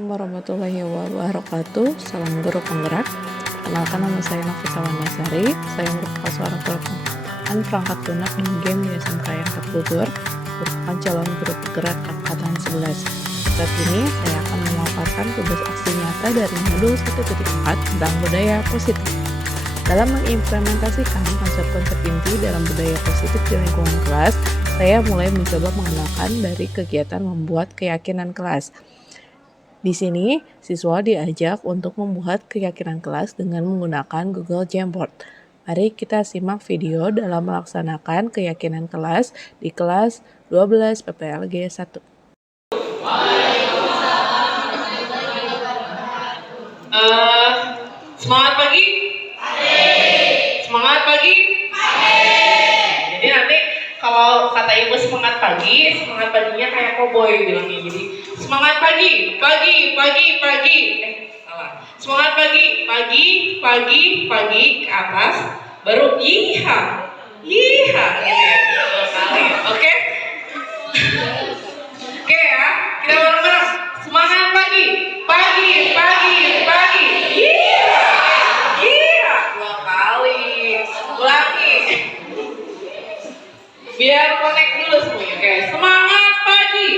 Assalamualaikum warahmatullahi wabarakatuh. Salam guru penggerak. Kenalkan, nama saya Nafisa Wanasari. Saya merupakan seorang pelaksana perangkat lunak dan game di SMK yang Bogor, merupakan calon guru penggerak angkatan 11. Saat ini saya akan memaparkan tugas aksi nyata dari modul 1.4 tentang budaya positif. Dalam mengimplementasikan konsep-konsep inti dalam budaya positif di lingkungan kelas, saya mulai mencoba mengenalkan dari kegiatan membuat keyakinan kelas. Di sini, siswa diajak untuk membuat keyakinan kelas dengan menggunakan Google Jamboard. Mari kita simak video dalam melaksanakan keyakinan kelas di kelas 12 PPLG 1. Semangat pagi? Semangat pagi? Jadi nanti kalau kata ibu semangat paginya kayak koboi bilangnya. Jadi semangat pagi, salah. Semangat pagi ke atas, baru iha gitu ya. Oke? Oke ya, kita bareng-bareng. Semangat pagi. Iya, 2 kali. Ulangi. Biar connect dulu semuanya. Oke, semangat pagi.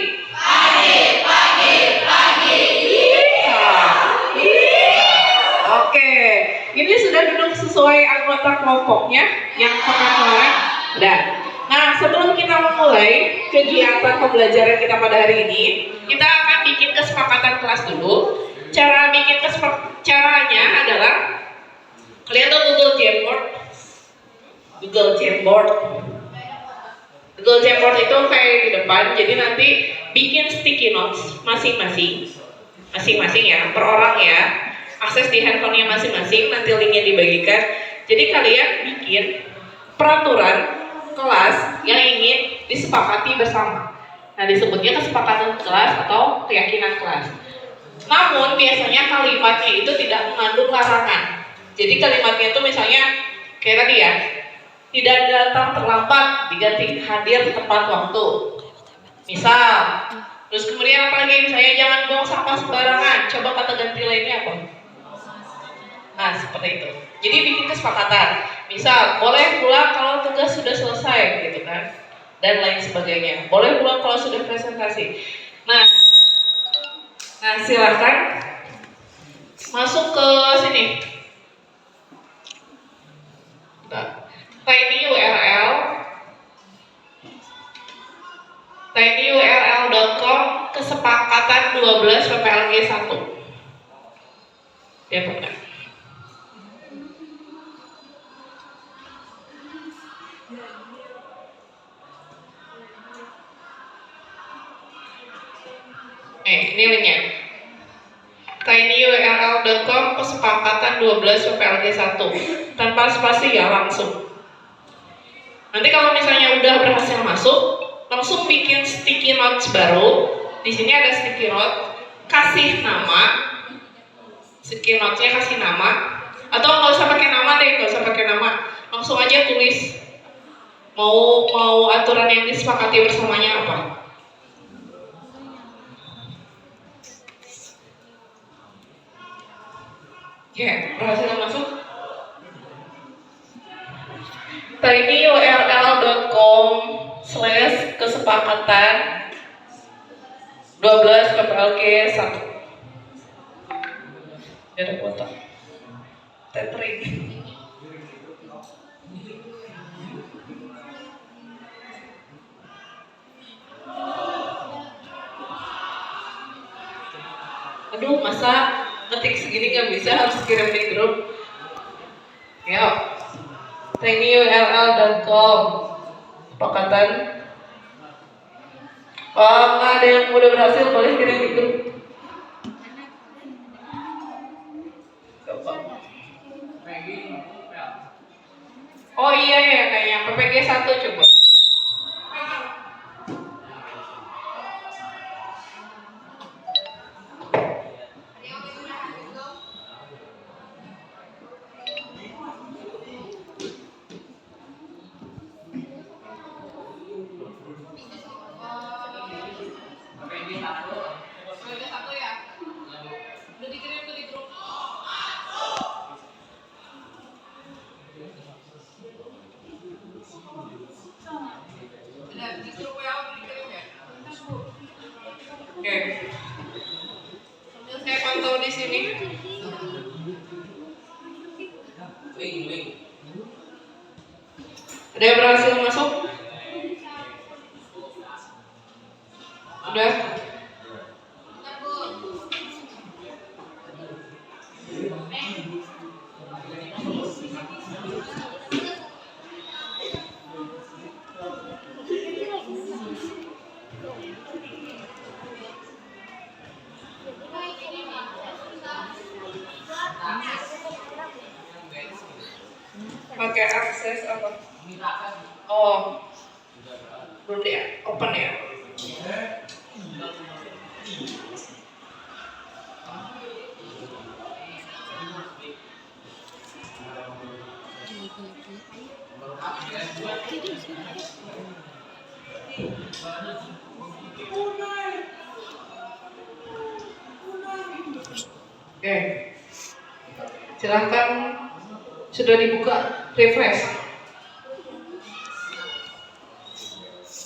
Iya. Oke, ini sudah duduk sesuai anggota kelompoknya yang kemarin. Udah. Nah, sebelum kita memulai kegiatan pembelajaran kita pada hari ini, kita akan bikin kesepakatan kelas dulu. Caranya adalah kalian tuh Google Jamboard itu kayak di depan. Jadi nanti bikin sticky notes masing-masing ya, per orang ya. Akses di handphonenya masing-masing, nanti linknya dibagikan. Jadi kalian bikin peraturan kelas yang ingin disepakati bersama. Nah, disebutnya kesepakatan kelas atau keyakinan kelas. Namun biasanya kalimatnya itu tidak mengandung larangan. Jadi kalimatnya itu misalnya kayak tadi ya, tidak datang terlambat diganti hadir tepat waktu. Misal, terus kemudian apa lagi? Misalnya jangan buang sampah sembarangan. Coba kata ganti lainnya apa? Nah, seperti itu. Jadi bikin kesepakatan. Misal, boleh pulang kalau tugas sudah selesai gitu kan. Dan lain sebagainya. Boleh pulang kalau sudah presentasi. Nah, silakan masuk ke sini. tinyurl.com kesepakatan 12 PPLG 1. Ya, benar. Ini linknya. tinyurl.com kesepakatan 12 PPLG 1. Tanpa spasi ya, langsung. Nanti kalau misalnya udah berhasil masuk, langsung bikin sticky notes baru. Di sini ada sticky note, kasih nama. Sticky notes-nya kasih nama. Atau nggak usah pakai nama, langsung aja tulis mau aturan yang disepakati bersamanya apa. Berhasil masuk? tinyurl.com/kesepakatan 12 PPLG 1. Ada foto tethering. Aduh, masa ngetik segini nggak bisa, harus kirim di grup. Yuk, tinyurl.com kesepakatan. Kalau nggak ada yang udah berhasil, boleh kirim di grup. Oh iya ya, kayaknya PPG 1 coba. PPG 1 ya. di sini? Ada yang berhasil masuk? Udah? Pakai akses apa? Oh, belum deh, open ya. Oke, silahkan sudah dibuka, refresh.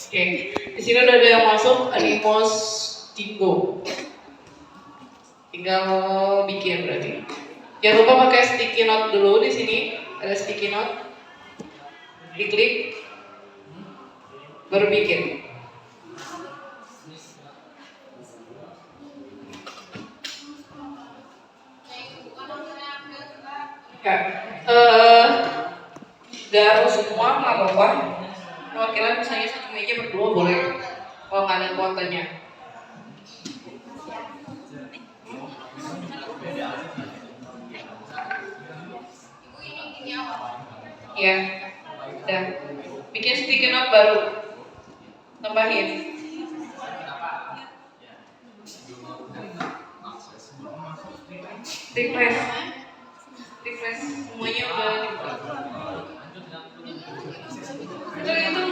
Oke, di sini udah ada yang masuk, Animos Dingo. Tinggal bikin berarti. Jangan lupa pakai sticky note dulu di sini. Ada sticky note. Diklik, baru bikin. Ya, gak harus semua, nggak apa-apa. Perwakilan misalnya satu meja berdua boleh, kalau nggak ada kuotanya. Ya, dan bikin sticky note baru, tambahin. Refresh semuanya udah dibuka. Itu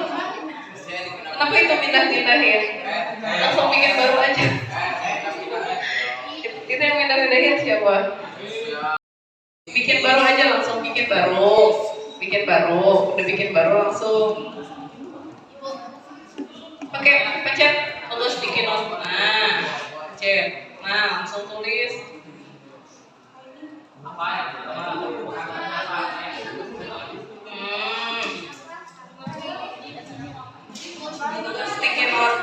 kenapa itu pindah-pindahin? Langsung bikin baru aja. Itu yang pindah-pindahin siapa? Bikin baru aja, langsung bikin baru. Udah bikin baru langsung. Pakai pencet terus bikin note. Nah, pencet. Nah, langsung tulis. Sticky note.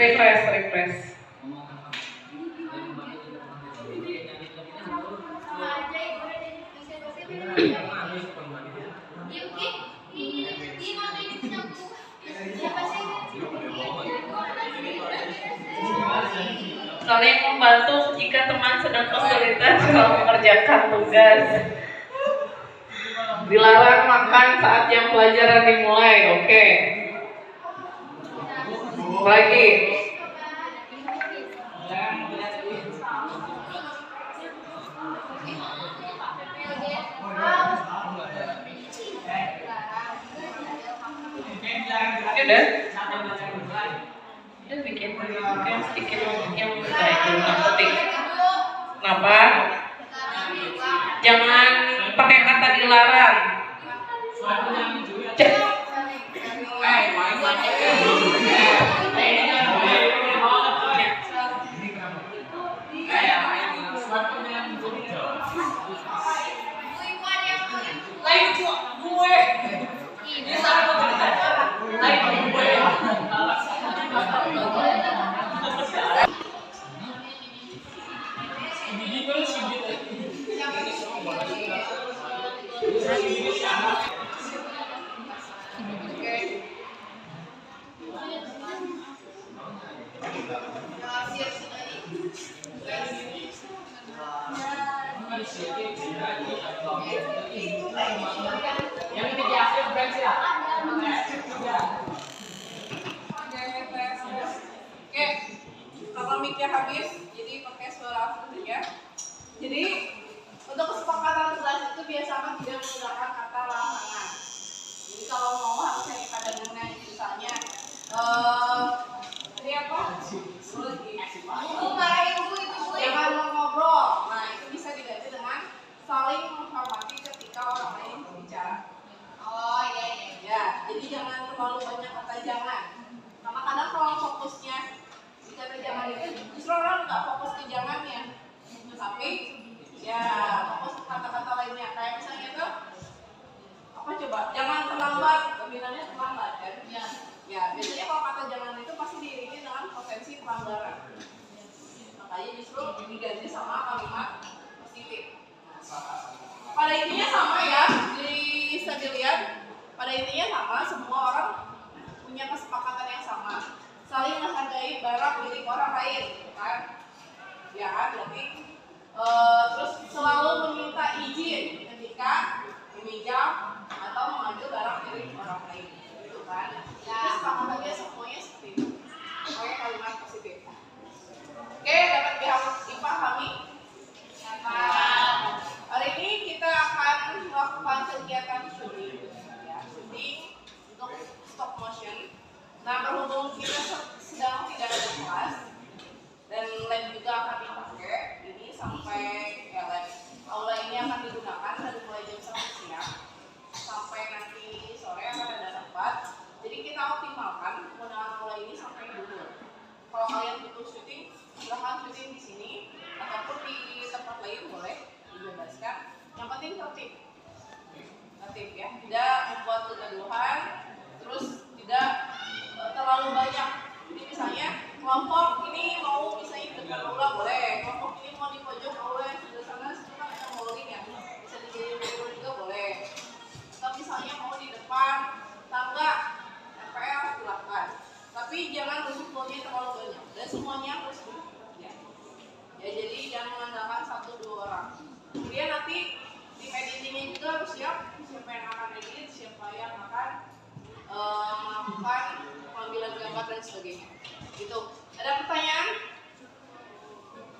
Refresh. Saling membantu jika teman sedang kesulitan dalam mengerjakan tugas. Dilarang makan saat jam pelajaran dimulai. Oke. Lagi. Udah bikin sticky note yang penting. Kenapa? Jangan pakai kata dilarang. Oke. mikir habis, jadi pakai suara aku ya. Jadi untuk kesepakatan kelas itu biasakan tidak menggunakan kata larangan. Jadi kalau mau harus cari cadangannya, misalnya ini apa? Marahin ibu itu jangan ngobrol. Nah itu bisa diganti dengan saling menghormati ketika orang lain berbicara. Oh iya. Ya, jadi jangan terlalu banyak kata jangan. Karena kadang kalau fokusnya di kata jangan itu justru orang nggak fokus ke jangannya, tapi ya fokus ke kata-kata lainnya. Kayak misalnya itu apa coba? Jangan terlambat, bilangnya terlambat kan? Ya, biasanya kalau kata jangan itu pasti diiringi dengan potensi pelanggaran. Makanya justru diganti sama kalimat positif. Pada intinya sama ya, bisa dilihat. Pada intinya sama, semua orang punya kesepakatan yang sama, saling menghargai barang milik orang lain, kan? Ya kan, berarti terus selalu meminta izin ketika meminjam atau mengambil barang milik orang lain, gitu kan? Ya, kesepakatannya semuanya seperti itu. Pokoknya kalimat positif. Oke, dapat dipahami? Hari ini kita akan melakukan kegiatan syuting, ya, syuting untuk stop motion. Nah, berhubung kita sedang tidak ada kelas dan lab juga akan dipakai, ini sampai ya lab aula ini akan digunakan dari mulai jam 1 siang sampai nanti sore akan ada rapat. Jadi kita optimalkan penggunaan aula ini sampai dulu. Kalau kalian butuh syuting, silahkan syuting di sini ataupun di tempat lain boleh dibebaskan. Yang penting tertib ya, tidak membuat kegaduhan, terus tidak terlalu banyak. Jadi misalnya kelompok ini mau misalnya di depan aula boleh, kelompok ini mau di pojok aula yang sebelah sana itu kan ada holding ya, bisa dijadiin video juga boleh. Atau misalnya mau di depan tangga MPL silahkan. Tapi jangan resikonya terlalu banyak dan semuanya harus duduk ya. Ya jadi jangan mengandalkan 1-2 orang. Kemudian nanti tim editingnya juga harus siap, siapa yang akan edit, siapa yang akan melakukan pengambilan gambar dan sebagainya. Gitu. Ada pertanyaan?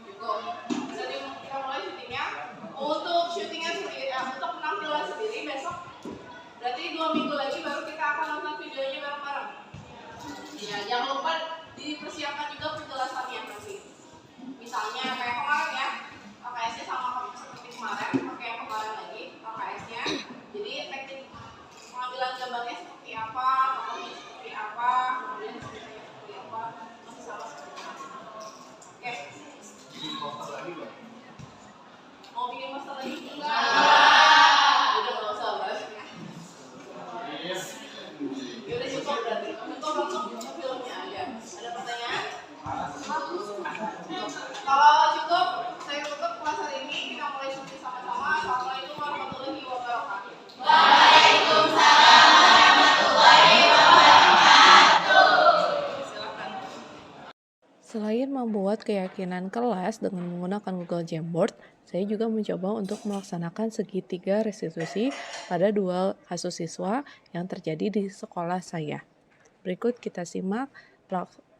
Cukup. Jadi kita mulai syutingnya. Untuk syutingnya sendiri, untuk penampilan sendiri besok. Berarti 2 minggu lagi baru kita akan nonton videonya bareng-bareng. Ya, jangan lupa dipersiapkan juga penjelasannya nanti. Misalnya kayak kemarin ya, AKS-nya sama seperti kemarin, pakai yang kemarin lagi AKS-nya. Jadi teknik pengambilan gambarnya seperti apa, tokohnya seperti apa, kemudian ceritanya seperti apa, masih sama seperti itu. Oke. Bikin poster lagi nggak? Mau bikin poster lagi? Enggak. Udah nggak usah bahas ya. Ya udah cukup berarti. Cukup langsung ke filmnya aja. Ada pertanyaan? Kalau cukup, saya tutup kelas hari ini. Kita mulai syuting sama-sama. Assalamualaikum warahmatullahi wabarakatuh. Waalaikumsalam warahmatullahi wabarakatuh. Silakan. Selain membuat keyakinan kelas dengan menggunakan Google Jamboard, saya juga mencoba untuk melaksanakan segitiga restitusi pada 2 kasus siswa yang terjadi di sekolah saya. Berikut kita simak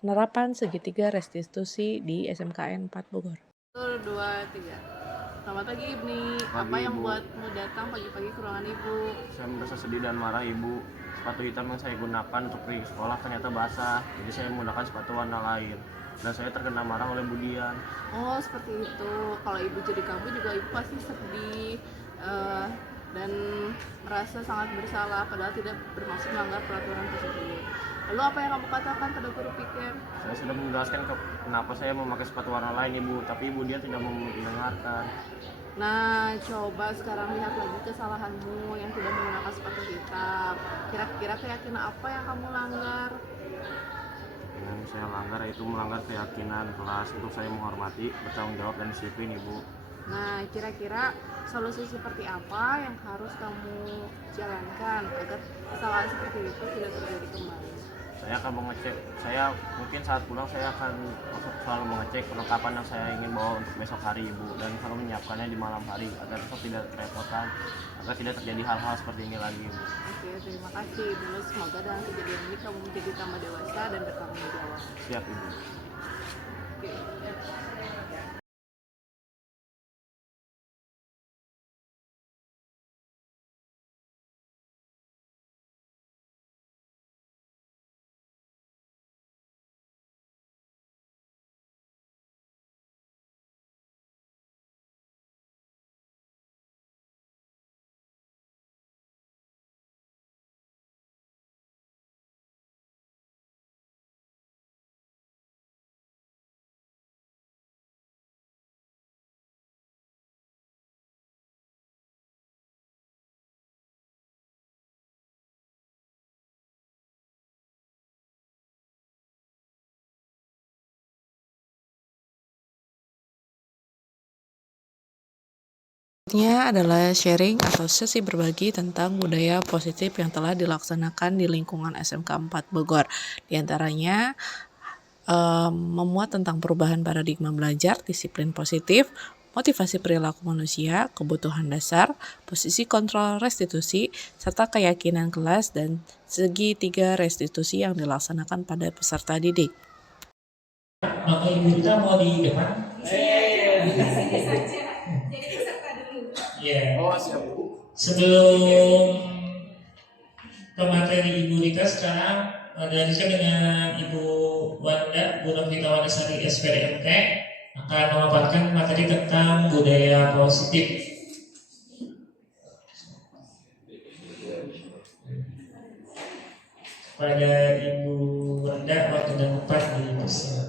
penerapan segitiga restitusi di SMKN 4 Bogor. 1, 2, 3. Selamat pagi Ibni. Apa yang membuatmu datang pagi-pagi ke ruangan Ibu? Saya merasa sedih dan marah Ibu. Sepatu hitam yang saya gunakan untuk pergi ke sekolah ternyata basah. Jadi saya menggunakan sepatu warna lain. Dan saya terkena marah oleh Bu Dian. Oh seperti itu. Kalau Ibu jadi kamu juga Ibu pasti sedih dan merasa sangat bersalah padahal tidak bermaksud melanggar peraturan tersebut. Lalu apa yang kamu katakan pada guru pikir? Saya sudah menjelaskan kenapa saya memakai sepatu warna lain Ibu, tapi Ibu Dian tidak mau mendengarkan. Nah, coba sekarang lihat lagi kesalahanmu yang tidak menggunakan sepatu hitam. Kira-kira keyakinan apa yang kamu langgar? Yang saya langgar yaitu melanggar keyakinan kelas untuk saya menghormati, bertanggung jawab dan disiplin Ibu. Nah, kira-kira solusi seperti apa yang harus kamu jalankan agar kesalahan seperti itu tidak terjadi kembali? Saya akan mengecek, mungkin saat pulang saya akan selalu mengecek perlengkapan yang saya ingin bawa untuk besok hari Ibu, dan selalu menyiapkannya di malam hari agar besok tidak kerepotan, agar tidak terjadi hal-hal seperti ini lagi Ibu. Oke, terima kasih Ibu. Semoga dengan kejadian ini kamu menjadi tambah dewasa dan bertanggung jawab. Siap Ibu. Selanjutnya adalah sharing atau sesi berbagi tentang budaya positif yang telah dilaksanakan di lingkungan SMK 4 Bogor. Di antaranya memuat tentang perubahan paradigma belajar, disiplin positif, motivasi perilaku manusia, kebutuhan dasar, posisi kontrol restitusi, serta keyakinan kelas dan segitiga restitusi yang dilaksanakan pada peserta didik. Bapak Ibu kita mau di depan? Ya. Sebelum ke materi Ibu Rita, sekarang dilanjutkan dengan Ibu Wanda, Bu Novita Wanasari SPDMT akan memaparkan materi tentang budaya positif. Pada Ibu Wanda, waktu dan tempat dipersilakan.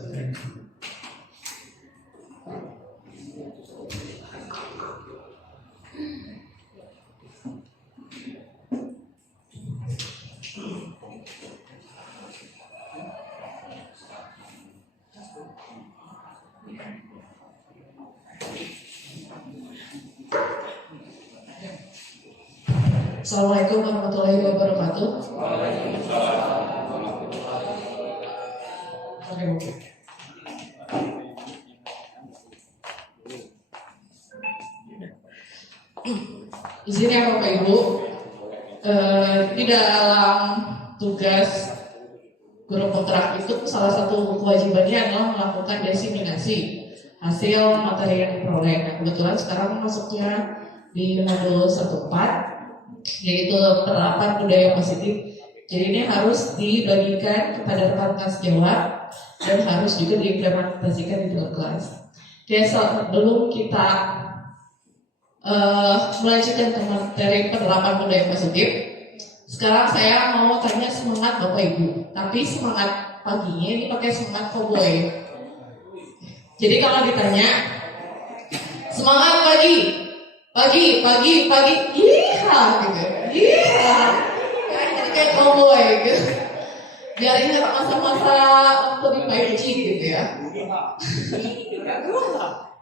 Assalamualaikum warahmatullahi wabarakatuh. Oke. Izin ya Bapak Ibu, di dalam tugas guru kontrak itu salah satu kewajibannya adalah melakukan diseminasi hasil materi yang diperoleh. Nah, kebetulan sekarang masuknya di modul 1.4 yaitu penerapan budaya positif. Jadi ini harus dibagikan kepada rekan kelas Jawa dan harus juga diimplementasikan di dalam kelas. Oke, sebelum kita melanjutkan ke materi penerapan budaya positif, sekarang saya mau tanya semangat Bapak Ibu. Tapi semangat paginya ini pakai semangat cowboy. Jadi kalau ditanya semangat pagi, iya gitu, iya, jadi kayak cowboy gitu, biar ingat masa-masa waktu di PIG gitu ya.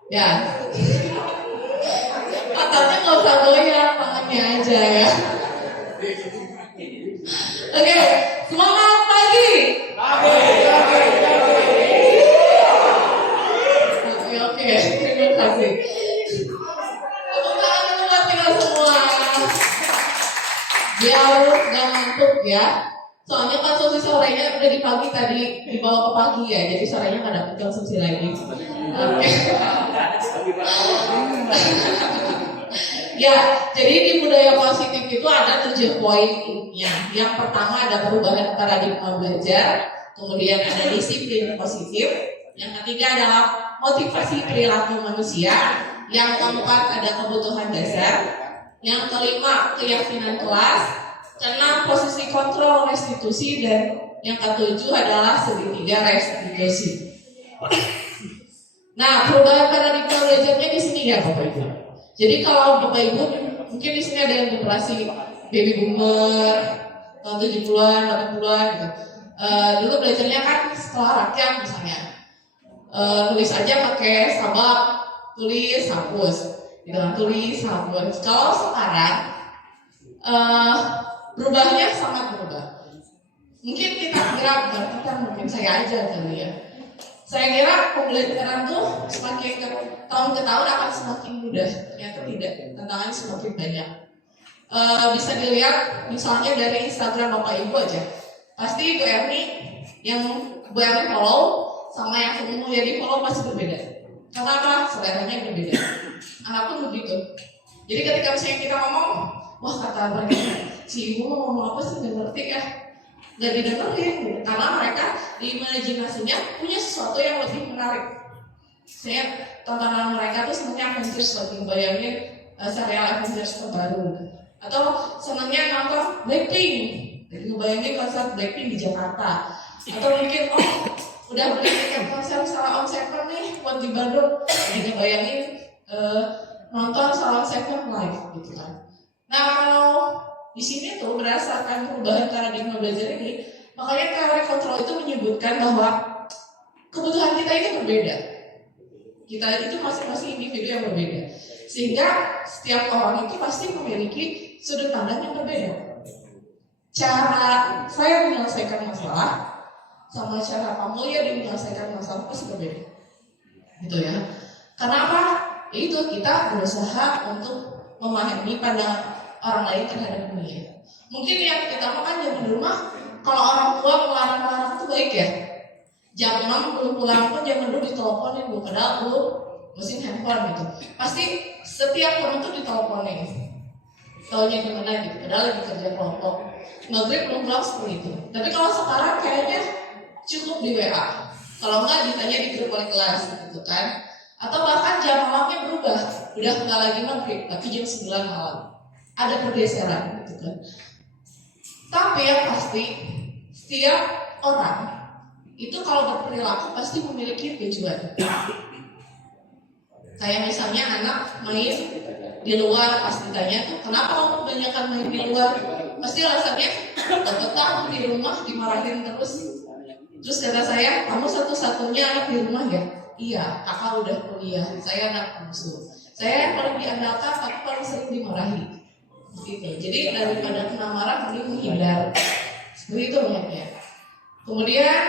Ya, katanya nggak usah goyang, tangannya aja ya. Oke, semangat pagi. Oke, terima kasih. Biar gak ngantuk ya. Soalnya konsumsi sorenya udah di pagi tadi dibawa ke pagi ya, jadi sorenya gak dapet konsumsi lagi. Oke. Ya, jadi di budaya positif itu ada 7 poin intinya. Yang pertama ada perubahan paradigma belajar, kemudian ada disiplin positif, yang ketiga adalah motivasi perilaku manusia, yang keempat ada kebutuhan dasar, yang kelima keyakinan kelas, keenam posisi kontrol restitusi, dan yang ketujuh adalah segitiga restitusi. Nah, perubahan paradigma belajarnya di sini ya Bapak Ibu. Jadi kalau Bapak Ibu mungkin di sini ada yang generasi baby boomer tahun 70-an, 80-an gitu. Dulu belajarnya kan setelah rakyat misalnya. Tulis aja pakai sabak, tulis hapus. Dengan tulis hapus. Kalau sekarang berubahnya sangat berubah. Mungkin kita kira, bukan kita, mungkin saya aja kali ya. Saya kira pembelajaran tuh semakin tahun ke tahun akan semakin mudah. Ternyata tidak, tantangannya semakin banyak. Bisa dilihat misalnya dari Instagram Bapak Ibu aja. Pasti Bu Erni yang Bu Erni follow sama yang kamu mau jadi follow pasti berbeda. Karena apa? Seleranya berbeda. Anak pun begitu. Jadi ketika misalnya kita ngomong, wah kata mereka, si ibu mau ngomong apa sih, nggak ngerti ya, nggak didengerin gitu. Karena mereka di imajinasinya punya sesuatu yang lebih menarik. Saya tontonan mereka tuh senangnya Avengers, lagi bayangin serial Avengers terbaru, atau senangnya nonton Blackpink, jadi ngebayangin konser Blackpink di Jakarta, atau mungkin udah beli tiket konser Salah On Seven nih buat di Bandung, jadi ngebayangin nonton Salah On Seven live gitu kan. Nah kalau di sini tuh berdasarkan perubahan paradigma belajar ini, makanya teori kontrol itu menyebutkan bahwa kebutuhan kita itu berbeda. Kita itu masing-masing individu yang berbeda, sehingga setiap orang itu pasti memiliki sudut pandang yang berbeda. Cara saya menyelesaikan masalah sama cara Pak Mulya menyelesaikan masalah pasti berbeda, gitu ya. Karena apa? Itu kita berusaha untuk memahami pandangan orang lain terhadap dunia. Mungkin yang kita makan zaman di rumah, kalau orang tua melarang-larang itu baik ya. Jam 6 belum pulang pun jangan dulu diteleponin, bu, padahal bu mesin handphone gitu. Pasti setiap orang tuh diteleponin. Taunya gimana gitu, padahal lagi kerja kelompok. Maghrib belum pulang seperti itu. Tapi kalau sekarang kayaknya cukup di WA. Kalau enggak ditanya di grup wali kelas gitu kan. Atau bahkan jam malamnya berubah, udah enggak lagi maghrib, tapi jam 9 malam. Ada pergeseran gitu kan. Tapi yang pasti setiap orang itu kalau berperilaku pasti memiliki tujuan. Kayak misalnya anak main di luar, pas ditanya tuh kenapa kamu kebanyakan main di luar, pasti alasannya betah di rumah dimarahin terus. Terus kata saya, kamu satu-satunya anak di rumah ya? Iya, kakak udah kuliah, saya anak bungsu. Saya yang paling diandalkan tapi paling sering dimarahi. Gitu. Jadi daripada kena marah mending menghindar. Seperti itu banyaknya. Kemudian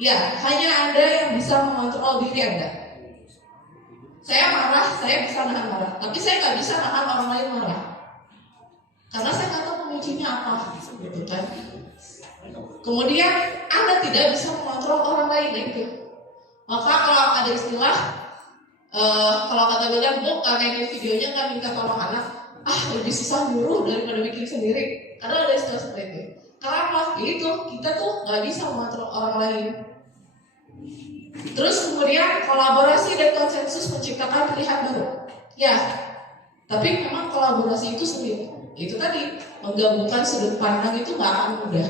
ya, hanya Anda yang bisa mengontrol diri Anda. Saya marah, saya bisa nahan marah, tapi saya nggak bisa nahan orang lain marah. Karena saya nggak tahu pemicunya apa, gitu kan. Kemudian Anda tidak bisa mengontrol orang lain itu. Maka kalau ada istilah, kalau kata bilang, bu, karena ini videonya nggak minta tolong anak, lebih susah nyuruh daripada bikin sendiri. Karena ada istilah seperti itu. Karena apa? Itu kita tuh nggak bisa mengontrol orang lain. Terus kemudian kolaborasi dan konsensus menciptakan pilihan baru. Ya, tapi memang kolaborasi itu sulit. Itu tadi menggabungkan sudut pandang itu nggak akan mudah.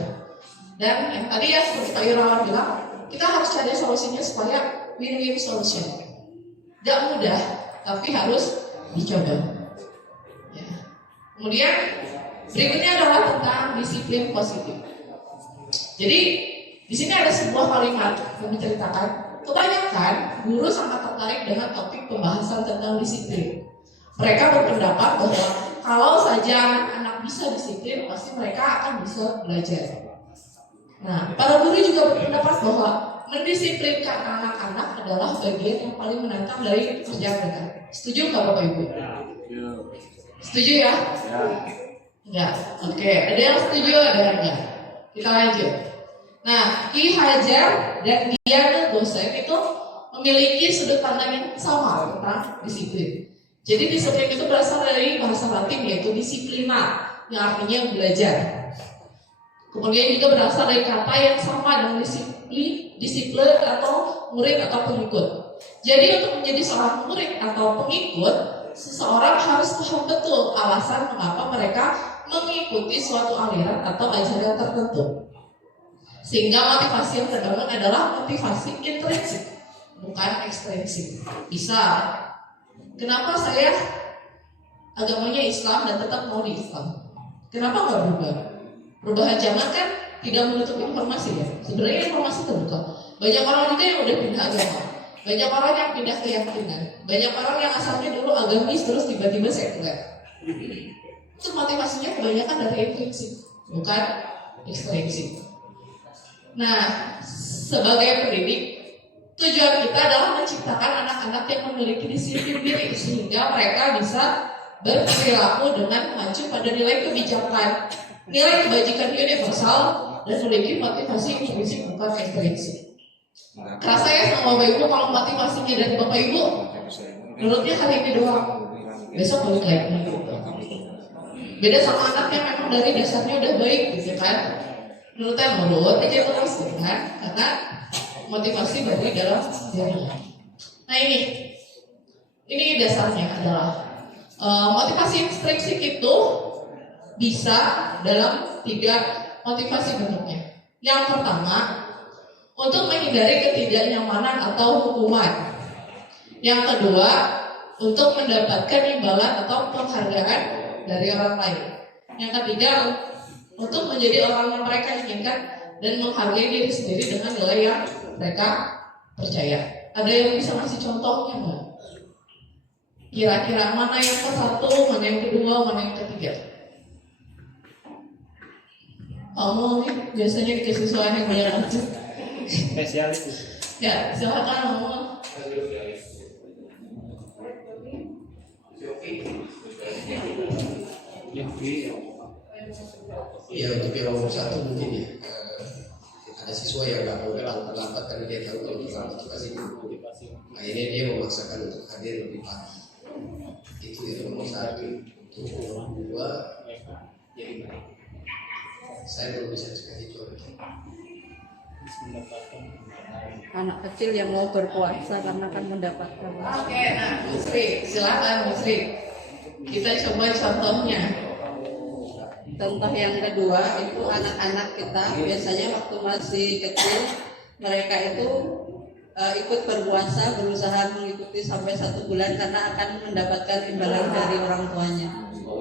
Dan yang tadi ya seperti Pak Yurawan bilang, kita harus cari solusinya supaya win-win solution. Gak mudah, tapi harus dicoba. Ya. Kemudian berikutnya adalah tentang disiplin positif. Jadi di sini ada sebuah kalimat yang menceritakan kebanyakan guru sangat tertarik dengan topik pembahasan tentang disiplin. Mereka berpendapat bahwa kalau saja anak-anak bisa disiplin, pasti mereka akan bisa belajar. Nah, para guru juga berpendapat bahwa mendisiplinkan anak-anak adalah bagian yang paling menantang dari pekerjaan mereka. Setuju nggak Bapak Ibu? Setuju ya? Enggak. Oke, ada yang setuju, ada yang enggak. Kita lanjut. Nah, Ki Hajar dan Diana dosen itu memiliki sudut pandang yang sama tentang disiplin. Jadi disiplin itu berasal dari bahasa Latin yaitu disiplina, yang artinya belajar. Kemudian juga berasal dari kata yang sama dengan disiplin atau murid atau pengikut. Jadi untuk menjadi seorang murid atau pengikut, seseorang harus paham betul alasan mengapa mereka mengikuti suatu aliran atau ajaran tertentu. Sehingga motivasi yang terbangun adalah motivasi intrinsik, bukan ekstrinsik. Bisa. Kenapa saya agamanya Islam dan tetap mau di Islam? Kenapa nggak berubah? Perubahan zaman kan tidak menutup informasi ya. Sebenarnya informasi terbuka. Banyak orang juga yang udah pindah agama. Banyak orang yang pindah keyakinan. Banyak orang yang asalnya dulu agamis terus tiba-tiba sekuler. Itu motivasinya kebanyakan dari intrinsik, bukan ekstrinsik. Nah, sebagai pendidik, tujuan kita adalah menciptakan anak-anak yang memiliki disiplin diri sehingga mereka bisa berperilaku dengan mengacu pada nilai kebijakan, nilai kebajikan universal dan memiliki motivasi intrinsik bukan ekstrinsik. Kerasa ya sama Bapak Ibu kalau motivasinya dari Bapak Ibu menurutnya hari ini doang, besok balik lagi gitu. Beda sama anak yang memang dari dasarnya udah baik gitu kan, menurutnya nurut aja terus gitu kan, karena motivasi dari dalam dirinya. Nah ini dasarnya adalah motivasi intrinsik itu bisa dalam 3 motivasi bentuknya. Yang pertama, untuk menghindari ketidaknyamanan atau hukuman. Yang kedua, untuk mendapatkan imbalan atau penghargaan dari orang lain. Yang ketiga, untuk menjadi orang yang mereka inginkan dan menghargai diri sendiri dengan nilai yang mereka percaya. Ada yang bisa ngasih contohnya nggak? Kira-kira mana yang ke-1, mana yang kedua, mana yang ketiga? Kamu biasanya dikasih soal yang banyak aja. Spesialis. Ya, silakan kamu. Iya, untuk yang nomor 1 mungkin ya ada siswa yang nggak mau terlambat karena dia tahu kalau terlambat itu pasti motivasi. Akhirnya dia memaksakan untuk hadir lebih pagi. Itu yang nomor 1. Untuk nomor 2, jadi baik. Saya belum bisa kasih contoh. Anak kecil yang mau berpuasa karena akan mendapatkan. Oke, nah Musri, silakan Musri. Kita coba contohnya. Contoh yang kedua itu anak-anak kita biasanya waktu masih kecil mereka itu ikut berpuasa, berusaha mengikuti sampai 1 bulan karena akan mendapatkan imbalan dari orang tuanya.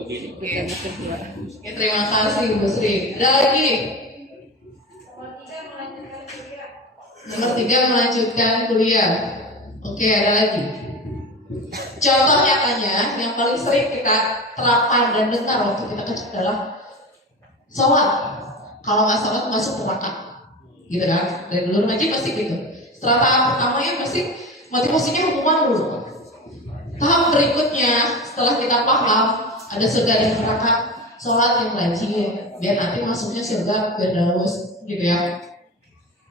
Itu yang kedua. Oke, terima kasih Musri. Ada lagi? Nomor 3, melanjutkan kuliah. Oke, ada lagi. Contoh nyatanya yang paling sering kita terapkan dan dengar waktu kita kecil adalah sholat. Kalau nggak sholat masuk neraka, gitu kan? Dari dulu ngaji pasti gitu. Strata pertamanya pasti motivasinya hukuman dulu. Tahap berikutnya setelah kita paham ada surga dan neraka, sholat yang rajin biar nanti masuknya surga Firdaus, gitu ya.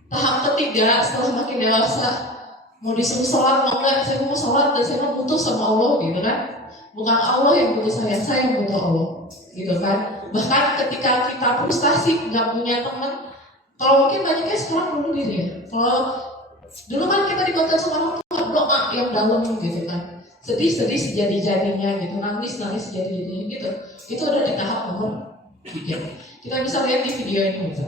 Tahap ketiga setelah makin dewasa, mau disuruh sholat mau enggak, saya mau sholat dan saya mau butuh sama Allah, gitu kan. Bukan Allah yang butuh saya yang butuh Allah, gitu kan. Bahkan ketika kita frustasi nggak punya teman, kalau mungkin banyaknya sekarang bunuh diri ya. Kalau dulu kan kita dibuatkan sama orang tua doa yang dalam gitu kan, sedih sejadi-jadinya gitu, nangis sejadi-jadinya gitu. Itu udah di tahap nomor 3. Kita bisa lihat di video ini gitu.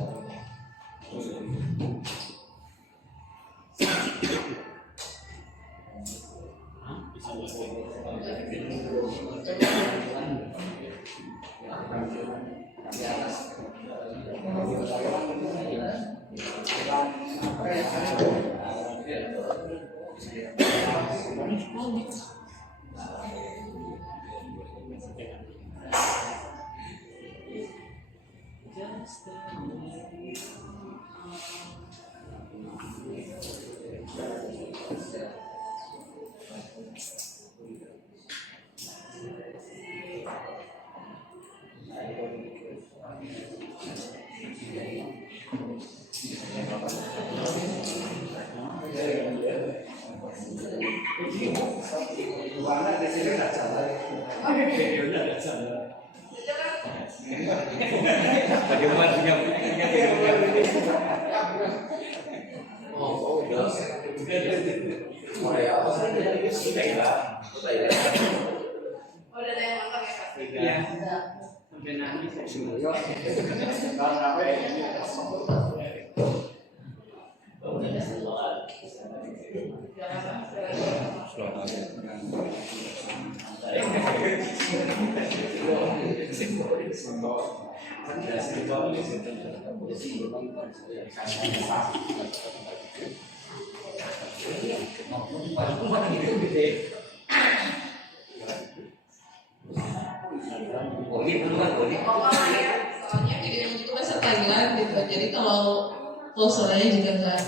Soalnya video ini juga bahasa Thailand gitu, jadi kalau suaranya juga enggak.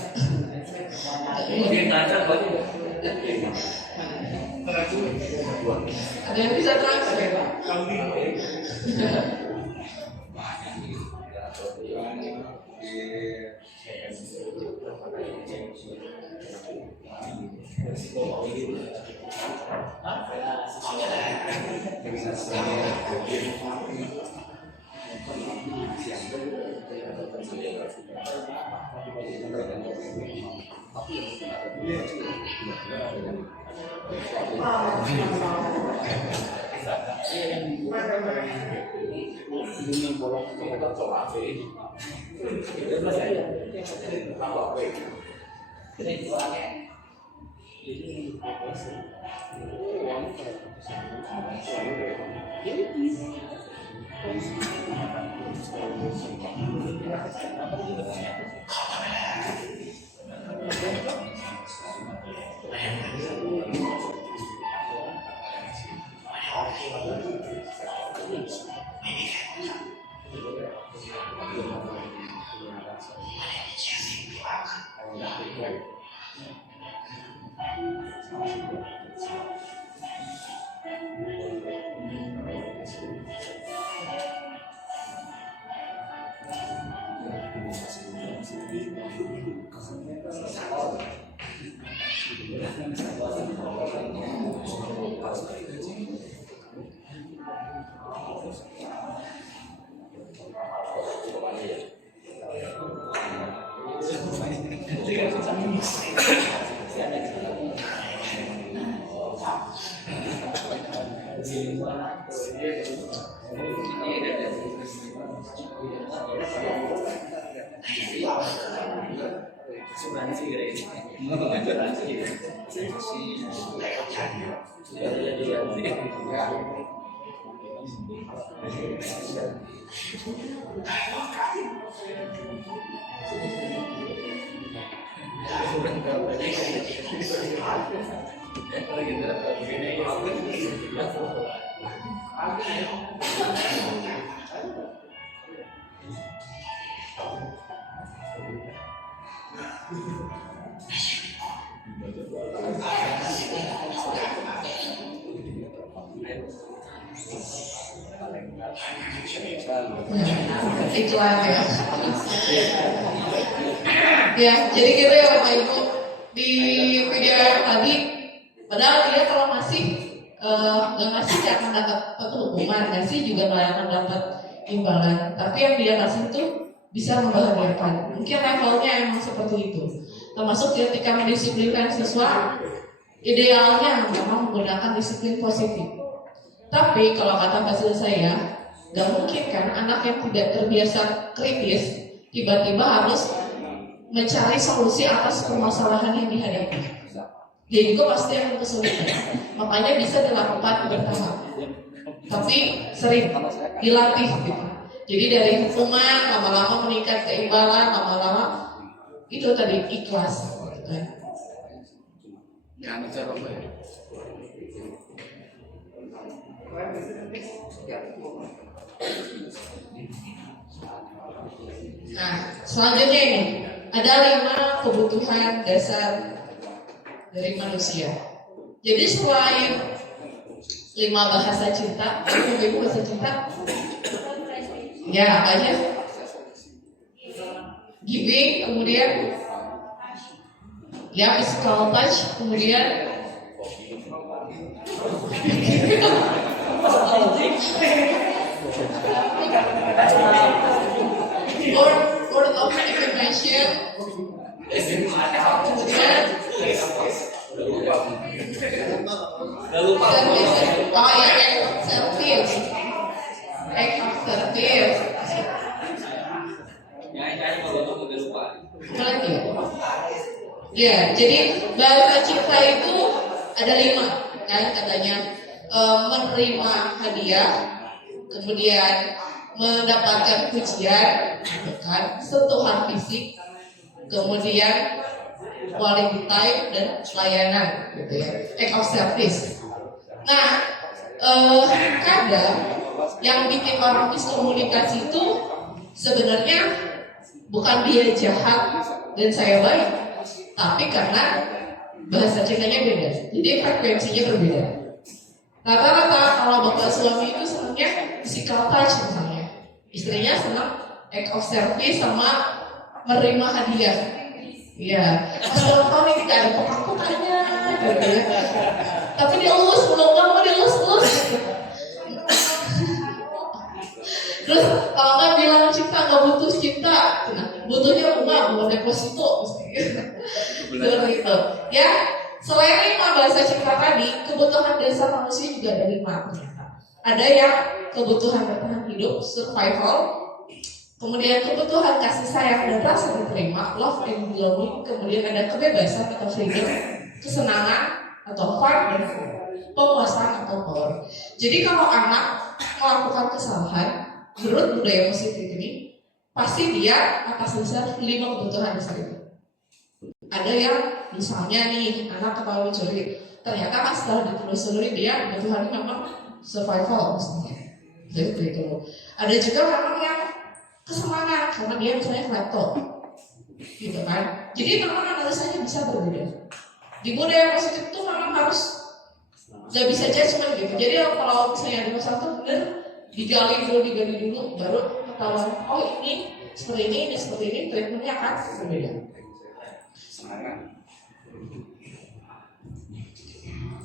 Ada yang bisa translate ya Pak? Iklan ya. Ya, jadi gitu ya Bapak Ibu. Di video yang tadi, padahal dia kalau ngasih nggak ngasih nggak akan dapat hukuman, ngasih juga nggak akan dapat imbalan. Tapi yang dia kasih itu bisa membahagiakan. Mungkin levelnya emang seperti itu. Termasuk ketika mendisiplinkan siswa, idealnya memang menggunakan disiplin positif. Tapi kalau kata hasil saya, gak mungkin kan anak yang tidak terbiasa kritis tiba-tiba harus mencari solusi atas permasalahan yang dihadapi. Dia juga pasti akan kesulitan. Makanya bisa dilakukan bertahap, tapi sering dilatih gitu. Jadi dari hukuman lama-lama meningkat keimbalan, lama-lama itu tadi ikhlas. Gitu kan. Nah, selanjutnya ini ada 5 kebutuhan dasar dari manusia. Jadi selain 5 bahasa cinta, Ibu bahasa cinta? Ya, apa aja? Giving, kemudian ya physical touch, kemudian word of affirmation, kemudian oh ya, service, act of service. Apa lagi? Ya, jadi bahasa cinta itu ada 5 kan katanya, menerima hadiah, kemudian mendapatkan pujian, kan, sentuhan fisik, kemudian quality time dan pelayanan, gitu ya, act of service. Nah, kadang yang bikin orang miskomunikasi itu sebenarnya bukan dia jahat dan saya baik, tapi karena bahasa cintanya beda, jadi frekuensinya berbeda. Rata-rata kalau bapak suami itu senangnya physical touch misalnya, istrinya senang act of service sama menerima hadiah. Iya, pas ulang tahun ini gak ada pokok-pokoknya, gitu ya. Tapi dielus, belum nggak mau dielus-elus gitu. Terus kalau nggak bilang cinta nggak butuh cinta, nah, butuhnya bunga, bukan deposito, seperti itu. Ya, selain 5 bahasa cinta tadi, kebutuhan dasar manusia juga ada 5 ternyata. Ada yang kebutuhan bertahan hidup, survival. Kemudian kebutuhan kasih sayang dan rasa diterima, love and belonging. Kemudian ada kebebasan atau freedom, kesenangan atau fun, dan penguasaan atau power. Jadi kalau anak melakukan kesalahan, menurut budaya positif ini, pasti dia atas dasar 5 kebutuhan dasar itu. Ada yang misalnya nih, anak ketahui mencuri, ternyata kan setelah ditelusuri dia kebutuhannya memang survival misalnya. Jadi itu. Ada juga memang yang kesenangan karena dia misalnya klepto, gitu kan. Jadi memang analisanya bisa berbeda. Di budaya positif itu memang harus nggak bisa judgement gitu. Jadi kalau misalnya ada masalah tuh bener digali dulu, baru ketahuan. Oh ini seperti ini seperti ini, treatmentnya akan berbeda.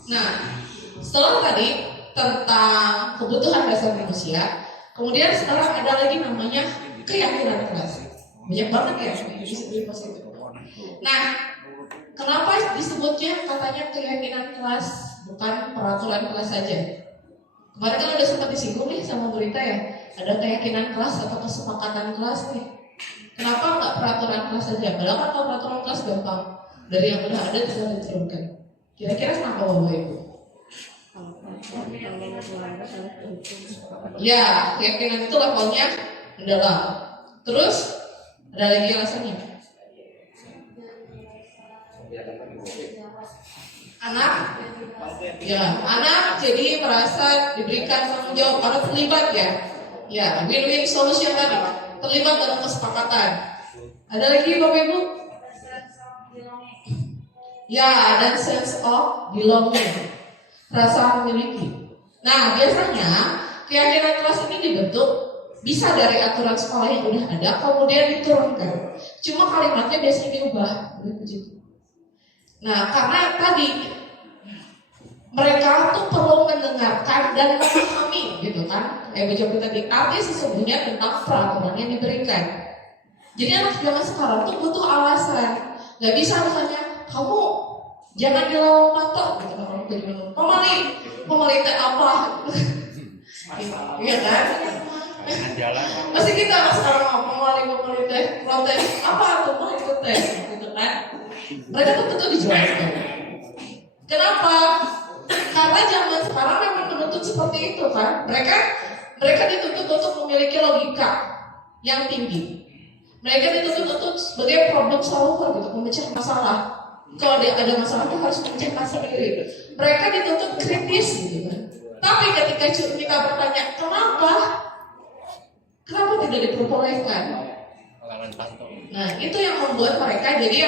Nah, setelah tadi tentang kebutuhan dasar manusia, kemudian sekarang ada lagi namanya keyakinan kelas. Banyak banget ya disebut positif. Nah, kenapa disebutnya katanya keyakinan kelas bukan peraturan kelas saja? Kemarin kan udah sempat disinggung nih sama berita ya, ada keyakinan kelas atau kesepakatan kelas nih. Kenapa nggak peraturan kelas saja? Padahal kan kalau peraturan kelas gampang, dari yang udah ada bisa diturunkan. Kira-kira kenapa Bapak Ibu? Ya, keyakinan itu levelnya mendalam. Terus ada lagi alasannya. Anak jadi merasa diberikan tanggung jawab, harus terlibat ya. Ya, win-win solution tadi, terlibat dalam kesepakatan. Ada lagi Bapak Ibu? Ya, dan sense of belonging, rasa memiliki. Nah, biasanya keyakinan kelas ini dibentuk bisa dari aturan sekolah yang udah ada, kemudian diturunkan. Cuma kalimatnya biasanya diubah, begitu. Nah, karena tadi mereka tuh perlu mendengarkan dan memahami, gitu kan? Kayak Bu tadi, arti sesungguhnya tentang peraturan yang diberikan. Jadi anak zaman sekarang tuh butuh alasan. Gak bisa misalnya kamu jangan dilawan mata, gitu kan? Pemali apa? Iya kan? Masih kita sekarang pemali teh protes apa tuh mau ikut tes, gitu kan? Mereka tuh tentu dijelaskan. Kenapa? Karena zaman sekarang memang menuntut seperti itu kan. Mereka dituntut untuk memiliki logika yang tinggi. Mereka dituntut untuk sebagai problem solver gitu, pemecah masalah. Kalau ada masalah itu harus memecahkan sendiri. Mereka dituntut kritis gitu kan. Tapi ketika kita bertanya kenapa tidak diperbolehkan? Nah itu yang membuat mereka jadi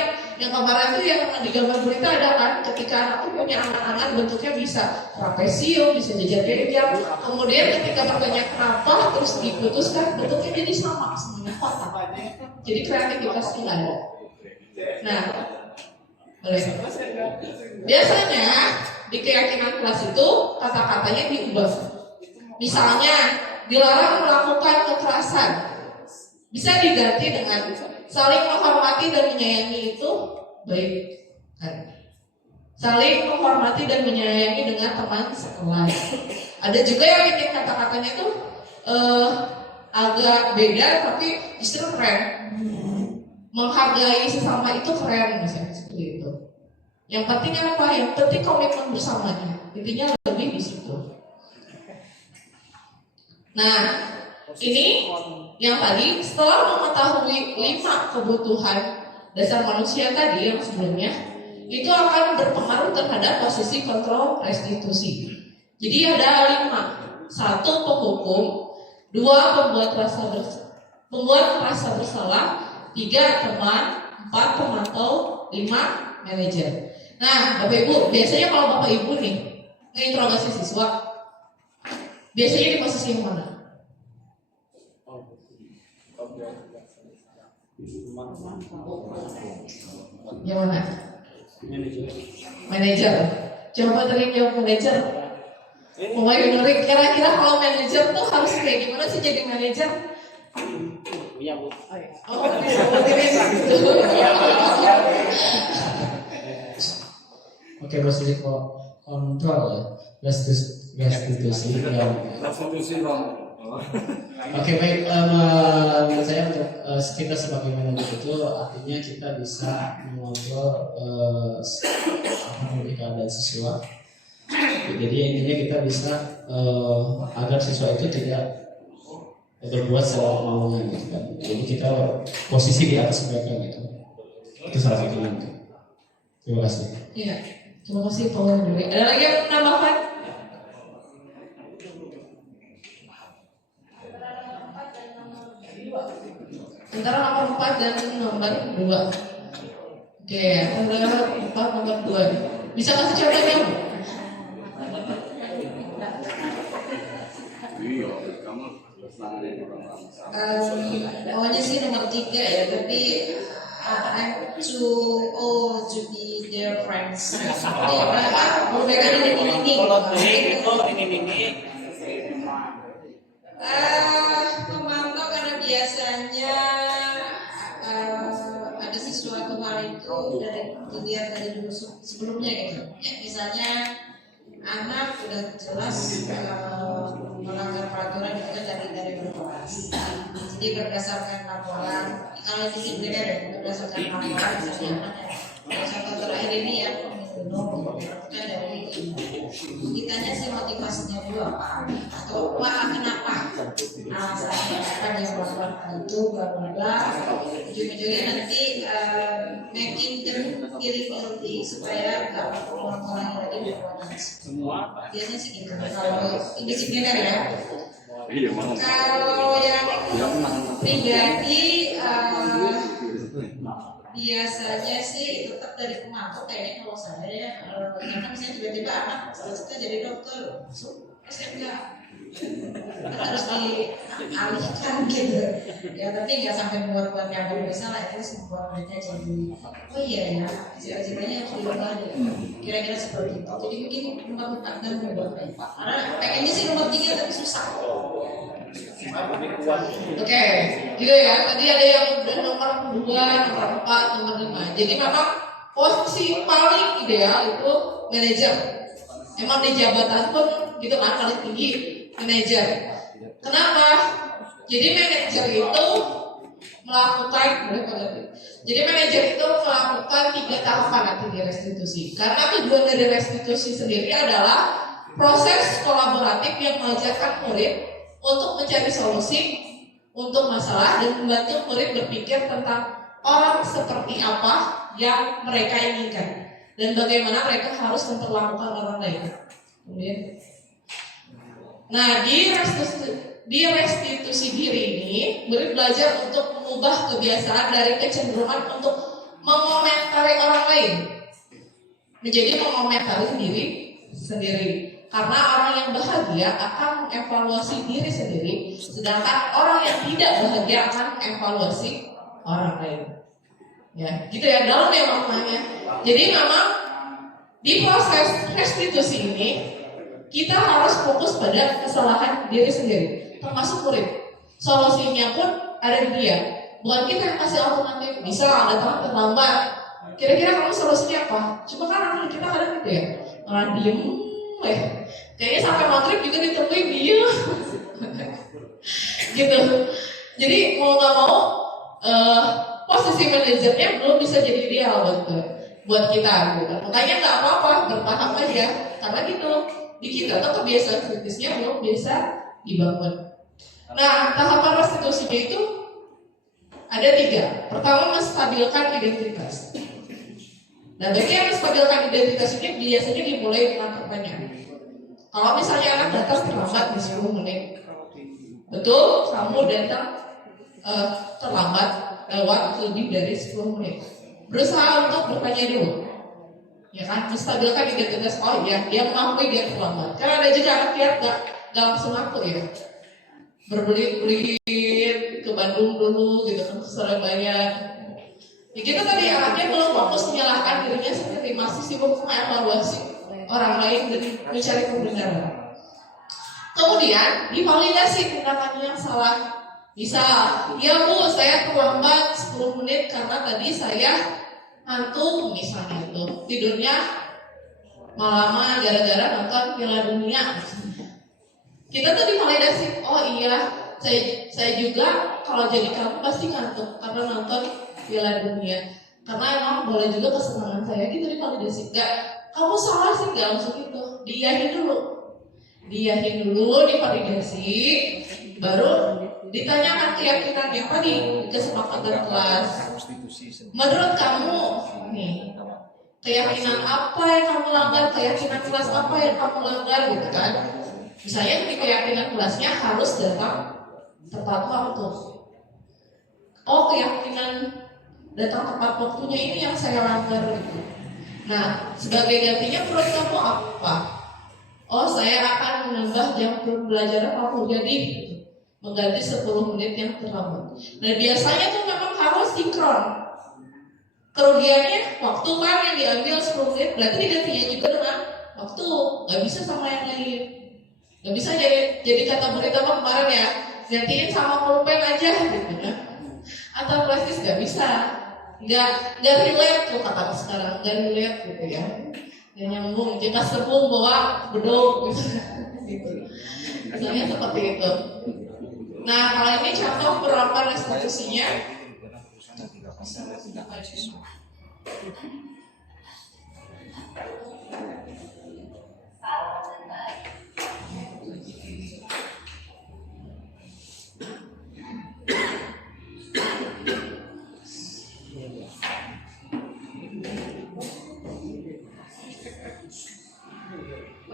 yang kemarin itu yang di gambar berita ada kan, ketika anak itu punya anak-anak bentuknya bisa trapesium, bisa jejar-jejar. Kemudian ketika bertanya kenapa, terus diputuskan bentuknya jadi sama semuanya patah. Jadi kreativitas tidak ada. Nah, boleh. Biasanya di keyakinan kelas itu kata-katanya diubah. Misalnya dilarang melakukan kekerasan, bisa diganti dengan saling menghormati dan menyayangi itu baik kan? Saling menghormati dan menyayangi dengan teman sekelas. Ada juga yang bikin kata-katanya tuh agak beda tapi justru keren. Menghargai sesama itu keren misalnya seperti itu. Yang penting apa? Yang penting komitmen bersamanya. Intinya lebih di situ. Nah, ini yang tadi setelah mengetahui 5 kebutuhan dasar manusia tadi yang sebelumnya, itu akan berpengaruh terhadap posisi kontrol restitusi. Jadi ada 5. 1 penghukum, 2 pembuat rasa bersalah, 3 teman, 4 pemantau, 5 manajer. Nah, Bapak Ibu, biasanya kalau Bapak Ibu nih menginterogasi siswa, biasanya di posisi yang mana? Yang mana? Manajer. Coba tadi jawab manajer. Nurik, kira-kira kalau manajer tuh harus kayak gimana sih jadi manajer? Iya Bu. Oh, bisa Oke, posisi kontrol ya, restitusi yang. Oke, baik. Menurut saya untuk kita sebagai manajer itu artinya kita bisa mengontrol keadaan siswa. Jadi intinya kita bisa agar siswa itu tidak berbuat secara maunya gitu kan. Jadi kita posisi di atas mereka gitu. Itu salah satunya. Terima kasih. Iya, terima kasih Pak Wanduri. Ada lagi yang menambahkan? Antara nomor 4 dan nomor 2. Oke, antara 4 nomor 2. Bisa kasih contohnya? Awalnya sih nomor 3 ya, tapi I'm too old to be their friends. Mereka ini. Memantau karena biasanya ada sesuatu hal itu dari dilihat dari dulu sebelumnya gitu. Ya, misalnya anak udah jelas melanggar peraturan itu kan dari berkelas. Jadi berdasarkan laporan, kalau disiplinnya ada berdasarkan laporan misalnya anak contoh terakhir ini yang kan dari ditanya sih motivasinya dulu apa atau kenapa alasannya apa dia melakukan hal itu bla bla bla, ujung-ujungnya nanti making them feeling guilty supaya nggak mengulangi lagi perbuatan semua. Biasanya sih gitu kalau indisipliner ya. Kalau yang pribadi biasanya sih tetap dari pemantau kayaknya kalau saya ya karena misalnya tiba-tiba anak cita-cita jadi dokter SMK harus dialihkan gitu ya, tapi nggak sampai buat yang bisa lah, itu membuat mereka jadi oh iya ya cita-citanya harus diubah ya. Kira-kira seperti itu. Jadi mungkin nomor 4 dan nomor 5 karena pengennya sih nomor 3 tapi susah. Oke, gitu ya. Tadi ada yang udah nomor 2, nomor 4, nomor 5. Jadi memang posisi paling ideal itu manajer. Emang di jabatan pun gitu kan paling tinggi manajer. Kenapa? Jadi manajer itu melakukan Jadi manajer itu melakukan 3 tahapan nanti di restitusi. Karena tujuan dari restitusi sendiri adalah proses kolaboratif yang mengajarkan murid untuk mencari solusi untuk masalah dan membantu murid berpikir tentang orang seperti apa yang mereka inginkan dan bagaimana mereka harus memperlakukan orang lain. Kemudian, nah di restitusi diri ini murid belajar untuk mengubah kebiasaan dari kecenderungan untuk mengomentari orang lain menjadi mengomentari diri sendiri. Karena orang yang bahagia akan mengevaluasi diri sendiri, sedangkan orang yang tidak bahagia akan mengevaluasi orang lain. Ya, gitu ya, dalam ya maknanya. Jadi memang di proses restitusi ini kita harus fokus pada kesalahan diri sendiri, termasuk murid. Solusinya pun ada di dia. Bukan kita yang kasih alternatif. Misal datang terlambat, kira-kira kamu solusinya apa? Cuma kan anak kita kadang gitu ya, orang diem. Kayaknya sampai maghrib juga ditemuin dia gitu. Jadi mau nggak mau posisi manajernya belum bisa jadi ideal buat kita gitu. Makanya nggak apa-apa, bertahap aja. Karena gitu di kita tuh kebiasaan kritisnya belum bisa dibangun. Nah, tahapan restitusinya itu ada 3. Pertama, menstabilkan identitas. Nah, bagi yang menstabilkan identitas ini biasanya dimulai dengan pertanyaan. Kalau misalnya anak datang terlambat di 10 menit, betul kamu datang terlambat lewat lebih dari 10 menit. Berusaha untuk bertanya dulu, ya kan, menstabilkan identitas. Oh iya, dia mengakui dia terlambat. Karena ada juga anak dia nggak langsung ngaku ya, berbelit-belit ke Bandung dulu gitu kan, Surabaya. Ya kita tadi anaknya belum fokus menyalahkan dirinya sendiri, masih sibuk mengevaluasi orang lain dan mencari kebenaran. Kemudian divalidasi tindakannya yang salah. Misal, ya Bu, saya terlambat 10 menit karena tadi saya ngantuk misalnya itu. Tidurnya malaman gara-gara nonton Piala Dunia. Kita tuh divalidasi, oh iya, saya juga kalau jadi kamu pasti ngantuk karena nonton Piala Dunia. Karena emang boleh juga kesenangan saya, gitu divalidasi. Enggak, kamu salah sih, enggak maksud itu. Diiyahin dulu, divalidasi, baru ditanyakan keyakinannya apa di kesepakatan kelas. Menurut kamu, nih, keyakinan apa yang kamu langgar, keyakinan kelas apa yang kamu langgar, gitu kan? Misalnya di keyakinan kelasnya harus datang tepat waktu. Oh, keyakinan datang tepat waktunya ini yang saya langgar gitu. Nah, sebagai gantinya menurut kamu apa? Oh, saya akan menambah jam pembelajaran waktu jadi mengganti 10 menit yang terlambat. Nah, biasanya tuh memang harus sinkron. Kerugiannya waktu kan yang diambil 10 menit, berarti digantinya juga dengan waktu. Gak bisa sama yang lain. Gak bisa jadi kata berita kemarin ya, gantiin sama pulpen aja gitu kan. Atau plastis gak bisa. Gak relate tuh kata sekarang, gak relate gitu ya. Gak nyambung, jika sebung bawa beduk gitu. Misalnya seperti itu. Nah, kalau ini contoh penerapan restitusinya.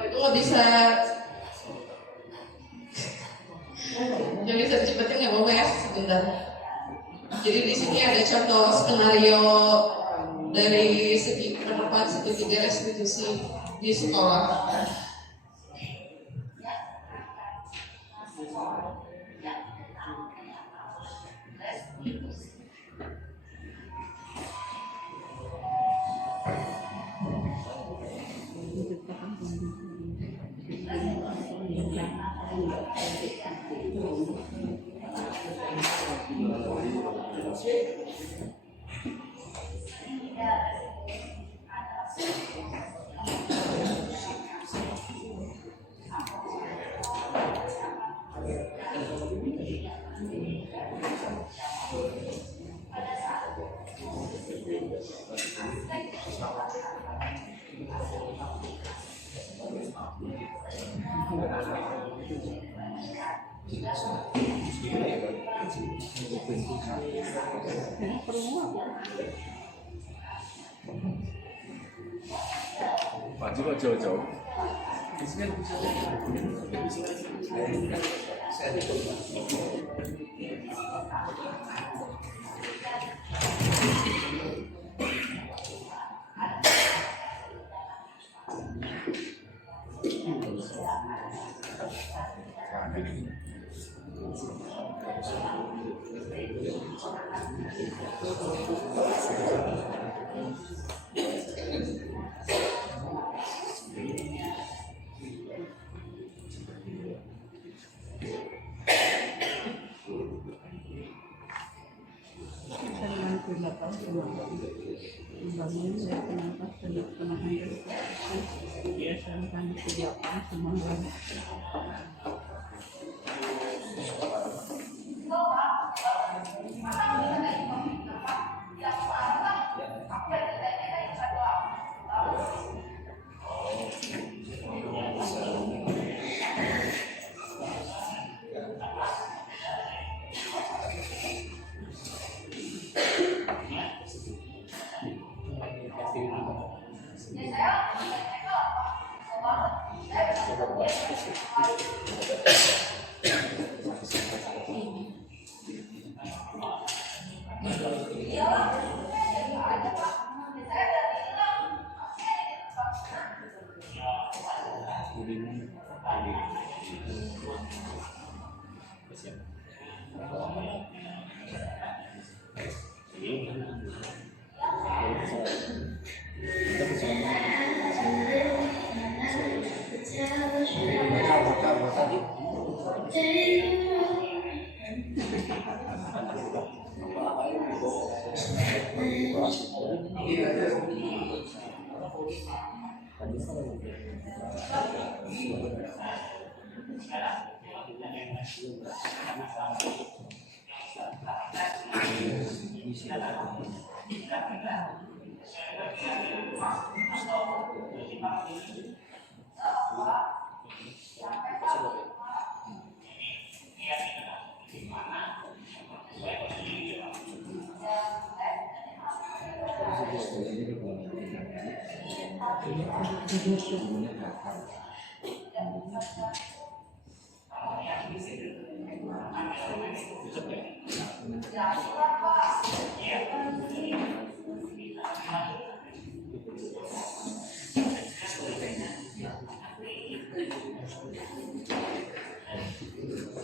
Itu nggak bisa cepetin nggak apa-apa ya sebentar. Jadi di sini ada contoh skenario dari segi penerapan segitiga restitusi di sekolah. Maju kok jauh-jauh.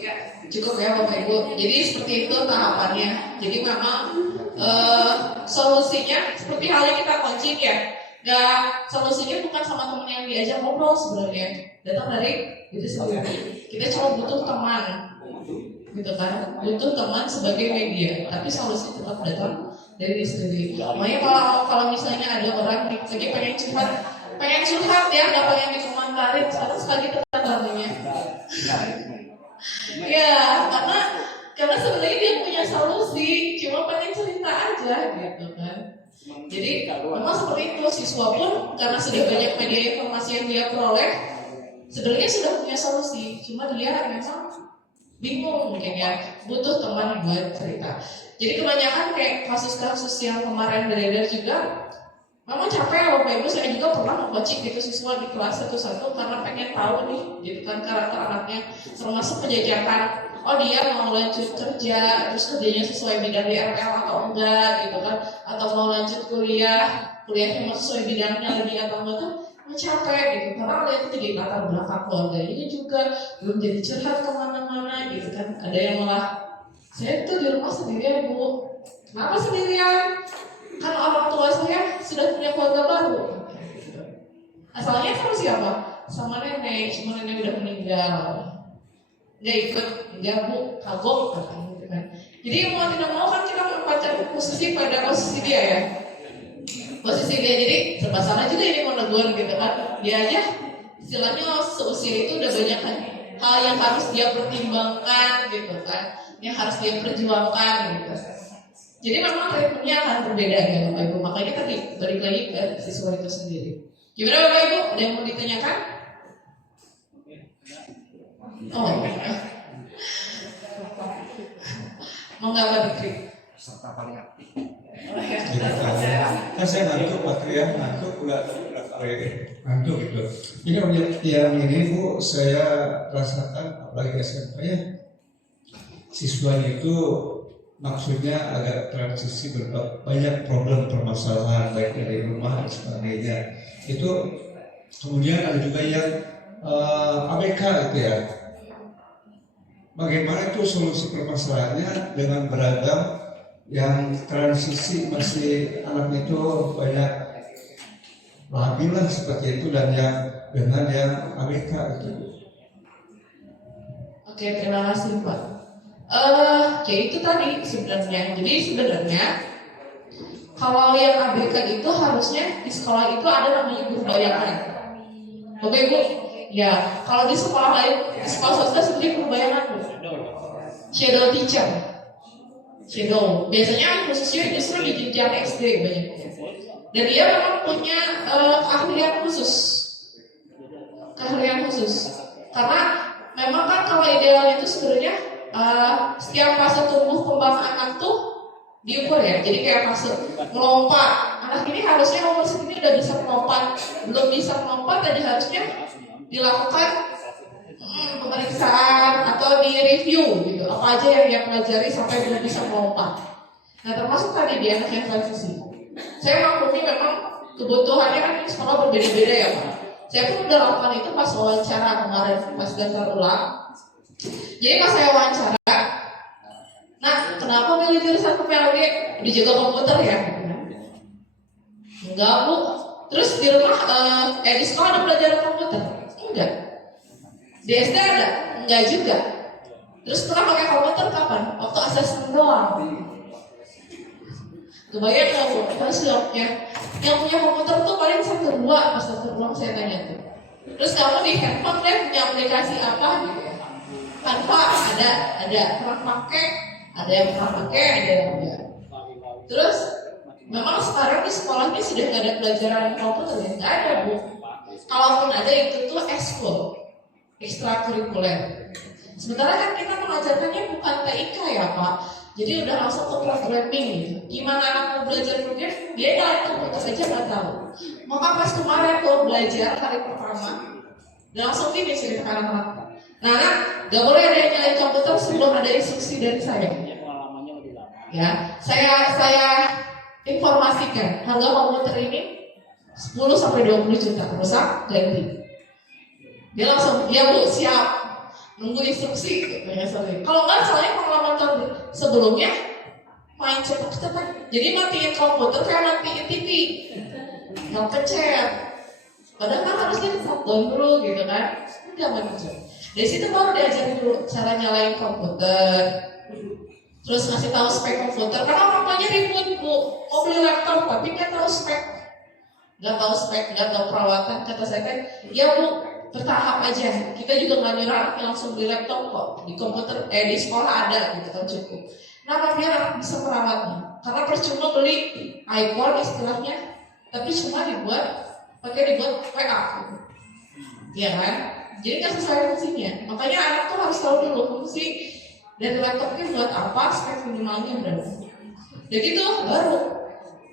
Ya, cukup ya Bapak Ibu. Jadi seperti itu tahapannya. Jadi memang solusinya seperti halnya kita coaching ya. Solusinya bukan sama teman yang diajak ngobrol sebenarnya. Datang dari itu sendiri. Kita cuma butuh teman, gitu kan? Butuh teman sebagai media. Tapi solusi tetap datang dari diri sendiri. Makanya kalau misalnya ada orang lagi pengen curhat ya, nggak pengen dikomentarin, sekarang sekali tekan namanya. Ya, karena sebenarnya dia punya solusi, cuma pengen cerita aja gitu kan. Jadi memang seperti itu, siswa pun karena sudah banyak media informasi yang dia peroleh, sebenarnya sudah punya solusi, cuma dia memang bingung mungkin ya, butuh teman buat cerita. Jadi kebanyakan kayak kasus-kasus yang kemarin beredar juga, memang capek ya Bapak Ibu. Saya juga pernah coaching gitu siswa di kelas 1-1 karena pengen tahu nih gitu kan karakter anaknya, termasuk penjajakan. Oh dia mau lanjut kerja, terus kerjanya sesuai bidang di RL atau enggak gitu kan, atau mau lanjut kuliahnya mau sesuai bidangnya lagi atau enggak tuh capek gitu. Karena lihat juga latar belakang keluarganya juga belum jadi curhat kemana-mana gitu kan. Ada yang malah, saya tuh di rumah sendirian Bu. Kenapa sendirian? Kan orang tua saya sudah punya keluarga baru. Asalnya sama siapa? Sama nenek, cuma nenek udah meninggal. Nggak ikut, nggak Bu, kagok katanya gitu kan. Jadi mau tidak mau kan kita membaca posisi pada posisi dia ya. Posisi dia, jadi serba salah juga ini mau negur gitu kan. Dia aja istilahnya seusia itu udah banyak hal yang harus dia pertimbangkan gitu kan, yang harus dia perjuangkan gitu. Jadi memang ritmenya akan berbeda ya Bapak Ibu. Makanya tadi balik lagi ke siswa itu sendiri. Gimana Bapak Ibu? Ada yang mau ditanyakan? Oh, mau nggak apa dikrik? Serta paling aktif. Kan saya ngantuk waktu ya, ngantuk udah ngantuk gitu. Ini yang ini Bu, saya rasakan apalagi SMP ya, siswanya itu maksudnya agak transisi banyak problem permasalahan baik dari rumah dan sebagainya. Itu kemudian ada juga yang ABK gitu ya. Bagaimana itu solusi permasalahannya dengan beragam yang transisi masih anak itu banyak labil lah seperti itu dan yang dengan yang ABK itu. Oke, terima kasih Pak. Ya itu tadi sebenarnya. Jadi sebenarnya kalau yang ABK itu harusnya di sekolah itu ada namanya guru bayangan. Bapak Ibu, ya kalau di sekolah lain, di sekolah swasta seperti guru bayangan, shadow teacher. Shadow biasanya khususnya justru di jenjang SD banyaknya. Dan dia memang punya keahlian khusus. Karena memang kan kalau ideal itu sebenarnya setiap fase tumbuh kembang anak tuh diukur ya. Jadi kayak fase melompat, anak ini harusnya umur segini udah bisa melompat, belum bisa melompat dan harusnya dilakukan pemeriksaan atau di review gitu, apa aja yang dia pelajari sampai belum bisa melompat. Nah termasuk tadi dia anak yang transisi. Saya maklumi memang kebutuhannya kan di sekolah berbeda-beda ya Pak. Saya pun udah lakukan itu pas wawancara kemarin, pas daftar ulang. Jadi pas saya wawancara, nah kenapa milih jurusan PLG? Dijaga komputer ya? Enggak bu. Terus di rumah, di sekolah ada pelajaran komputer? Enggak. Di SD ada? Enggak juga. Terus pernah pakai komputer kapan? Waktu asesmen doang. Kebayang nggak bu? Pas ya. Yang punya komputer tuh paling 1-2 pas dokter pulang saya tanya tuh. Terus kamu di handphone deh punya aplikasi apa gitu ya? Tanpa ada pernah pakai, ada yang pernah pakai, ada yang enggak. Terus memang sekarang di sekolahnya sudah nggak ada pelajaran komputer ya? Nggak ada bu. Kalaupun ada itu tuh ekskul, ekstrakurikuler. Sementara kan kita mengajarkannya bukan TIK ya Pak. Jadi udah langsung ke programming gitu. Gimana anak mau belajar program? Dia nyalain komputer aja nggak tahu. Maka pas kemarin tuh belajar hari pertama, dan langsung gini cerita anak-anak. Nah, nggak boleh ada yang nyalain komputer sebelum ada instruksi dari saya. Ya, saya informasikan harga komputer ini 10-20 juta, rusak ganti. Dia langsung, ya bu siap. Nunggu instruksi gitu ya sorry. Kalau nggak soalnya pengalaman sebelumnya main cepat-cepat. Jadi matiin komputer kayak matiin TV. Nggak pencet. Padahal kan harusnya di-shutdown dulu gitu kan. Nggak pencet. Dari situ baru diajarin dulu cara nyalain komputer. Terus ngasih tahu spek komputer. Karena orang tuanya ribut bu. Mau beli laptop tapi nggak tahu spek. Nggak tahu perawatan. Kata saya kan, ya bu. Bertahap aja, kita juga nggak nyuruh anaknya langsung beli laptop kok. Di komputer, di sekolah ada gitu kan cukup. Nah biar anak bisa merawatnya. Karena percuma beli iPhone istilahnya, tapi cuma dibuat WA gitu. Iya kan? Jadi nggak sesuai fungsinya. Makanya anak tuh harus tahu dulu fungsi dan laptopnya buat apa, spek minimalnya berapa. Dan gitu baru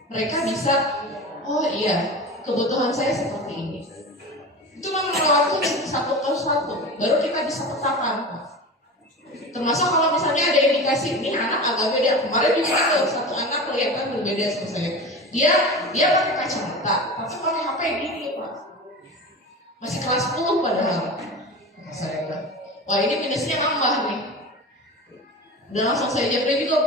mereka bisa, oh iya kebutuhan saya seperti ini. Itu memang waktu satu per satu, baru kita bisa petakan. Termasuk kalau misalnya ada indikasi ini anak agak beda. Kemarin juga ada satu anak kelihatan berbeda sama saya. Dia pakai kacamata, tapi pakai HP gini pak. Masih kelas 10 padahal. Kata saya bilang, wah ini minusnya nambah nih. Dan langsung saya jawab juga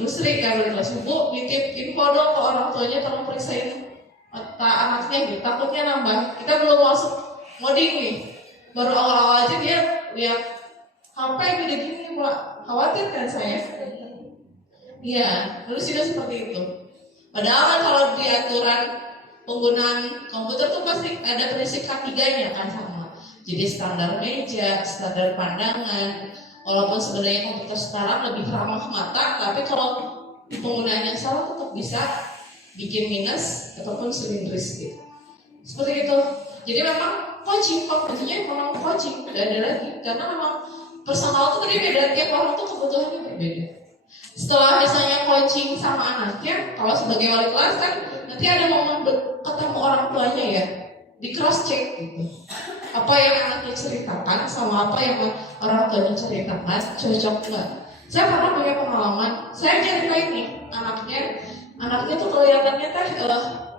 Bu Sri kan dari kelas Bu, nitip info dong ke orang tuanya tolong periksain mata anaknya gitu, takutnya nambah. Kita belum masuk ngoding nih, baru awal-awal aja dia lihat HP gede gini pak, khawatir kan saya. Iya, lalu juga seperti itu. Padahal kan kalau di aturan penggunaan komputer tuh pasti ada prinsip K3-nya kan sama. Jadi standar meja, standar pandangan. Walaupun sebenarnya komputer sekarang lebih ramah mata, tapi kalau penggunaannya salah tetap bisa bikin minus ataupun silindris gitu. Seperti itu. Jadi memang coaching, kompetensinya memang coaching, tidak ada lagi. Karena memang personal itu tadi beda, tiap orang tuh kebutuhannya berbeda. Setelah misalnya coaching sama anaknya, kalau sebagai wali kelas kan nanti ada momen ketemu orang tuanya ya, di cross check gitu. Apa yang anaknya ceritakan sama apa yang orang tuanya ceritakan cocok nggak? Saya pernah punya pengalaman, saya ceritain nih anaknya tuh kelihatannya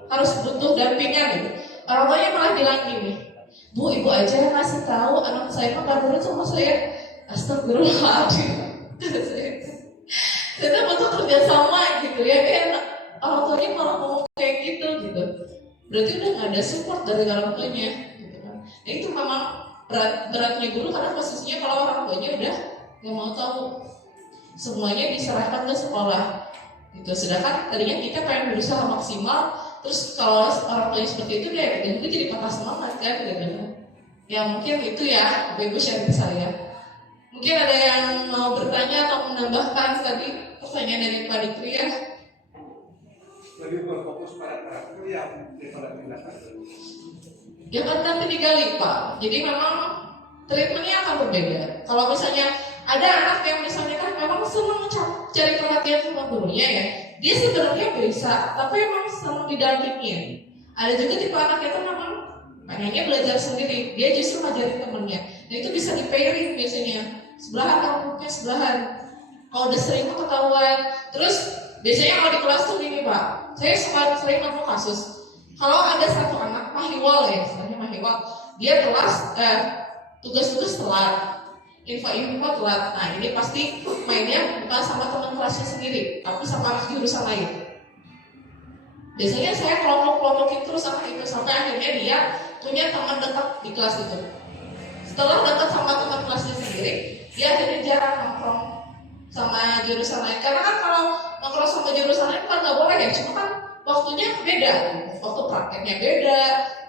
harus butuh dampingan gitu. Orang tuanya malah bilang gini, Bu, ibu aja yang ngasih tahu anak saya mah nggak nurut sama saya. Astagfirullahaladzim. Saya butuh kerjasama gitu ya, orang tuanya malah ngomong kayak gitu. Berarti udah nggak ada support dari orang tuanya. Gitu kan. Nah itu memang beratnya guru karena posisinya kalau orang tuanya udah nggak mau tahu, semuanya diserahkan ke sekolah. Gitu. Sedangkan tadinya kita pengen berusaha maksimal, terus kalau orang tuanya seperti itu deh, itu jadi patah semangat kan, gitu. Ya mungkin itu ya, Ibu sharing saya. Mungkin ada yang mau bertanya atau menambahkan tadi pertanyaan dari Pak Dikri ya. Lebih berfokus pada karakter yang daripada tindakan. Ya kan nanti digali Pak. Jadi memang treatmentnya akan berbeda. Kalau misalnya ada anak yang misalnya kan memang senang cari perhatian sama gurunya ya, dia sebenarnya bisa, tapi memang senang didampingin. Ada juga tipe anak itu memang pengennya belajar sendiri, dia justru ngajarin temennya. Nah itu bisa di pairing biasanya, sebelahan rambutnya sebelahan. Kalau udah sering ketahuan, terus biasanya kalau di kelas tuh gini Pak, saya sering nemu kasus. Kalau ada satu anak mahiwal ya, istilahnya mahiwal, dia kelas tugas-tugas telat, info telat. Nah ini pasti mainnya bukan sama teman kelasnya sendiri, tapi sama anak jurusan lain. Biasanya saya kelompok-kelompokin terus anak itu sampai akhirnya dia punya teman dekat di kelas itu. Setelah dekat sama teman kelasnya sendiri, dia akhirnya jarang nongkrong sama jurusan lain. Karena kan kalau nongkrong sama jurusan lain kan nggak boleh ya, cuma kan waktunya beda, waktu prakteknya beda,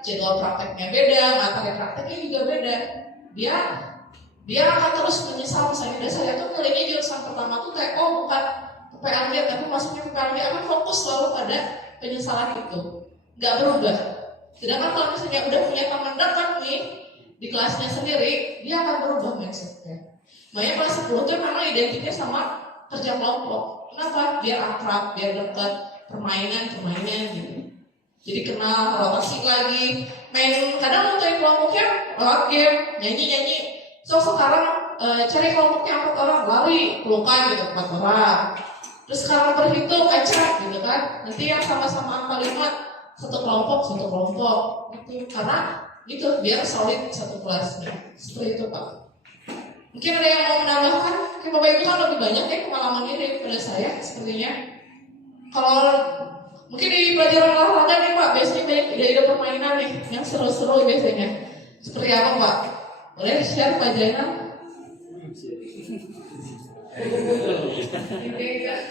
jadwal prakteknya beda, materi prakteknya juga beda. Dia akan terus menyesal misalnya saya tuh milihnya jurusan pertama tuh kayak bukan PLG tapi masuknya ke PLG, akan fokus selalu pada penyesalan itu, nggak berubah. Sedangkan kalau misalnya udah punya teman dekat nih di kelasnya sendiri, dia akan berubah mindsetnya. Makanya kelas 10 tuh memang identiknya sama kerja kelompok. Kenapa? Biar akrab, biar dekat, permainan gitu. Jadi kenal, rotasi lagi, main kadang nonton kelompoknya lewat game, nyanyi. So sekarang cari kelompoknya 4 orang, lari, pelukan gitu 4 orang. Terus sekarang berhitung, acak gitu kan. Nanti yang sama-sama angka 5, satu kelompok gitu. Karena itu biar solid satu kelasnya. Seperti itu Pak. Mungkin ada yang mau menambahkan? Mungkin Bapak Ibu kan lebih banyak ya pengalaman ini daripada saya sepertinya. Kalau mungkin di pelajaran olahraga nih Pak, biasanya banyak ide-ide permainan nih yang seru-seru biasanya. Seperti apa Pak? Boleh share Pak Jainal?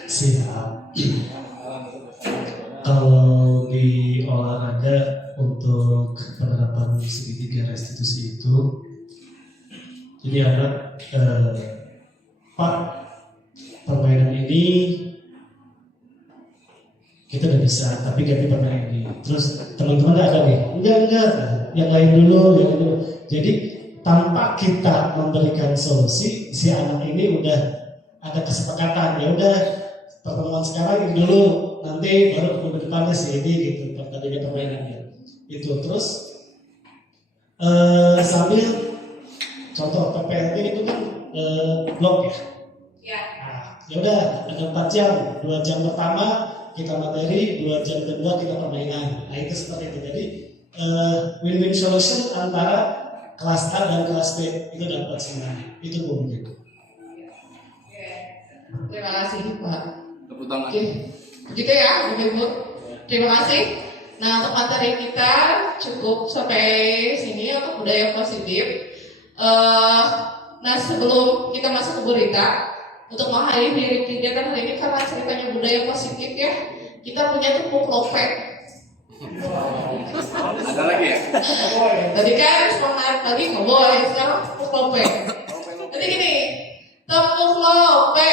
Siap. Kalau di olahraga untuk penerapan segitiga restitusi itu, jadi anak Pak, permainan ini kita udah bisa, tapi ganti permainan ini. Terus teman-teman ada nih, enggak, yang lain dulu. Jadi tanpa kita memberikan solusi, si anak ini udah ada kesepakatan, ya udah pertemuan sekarang ini dulu, nanti baru ke depannya sih ini gitu, tadinya permainannya itu. Terus sambil contoh PPLT itu kan blok ya. Ya udah ada 4 jam, 2 jam pertama kita materi, 2 jam kedua kita permainan. Nah itu seperti itu. Jadi win-win solution antara kelas A dan kelas B itu dapat semuanya. Itu mungkin. Terima kasih Pak. Tepuk tangan. Oke, begitu ya Bapak Ibu. Terima kasih. Nah untuk materi kita cukup sampai sini untuk budaya positif. Nah sebelum kita masuk ke berita, untuk mengakhiri kegiatan hari ini karena ceritanya budaya positif ya, kita punya tepuk lope. Ada lagi ya? Tadi kan semangat tadi nggak boleh, sekarang tepuk lope. Jadi gini, tepuk lope,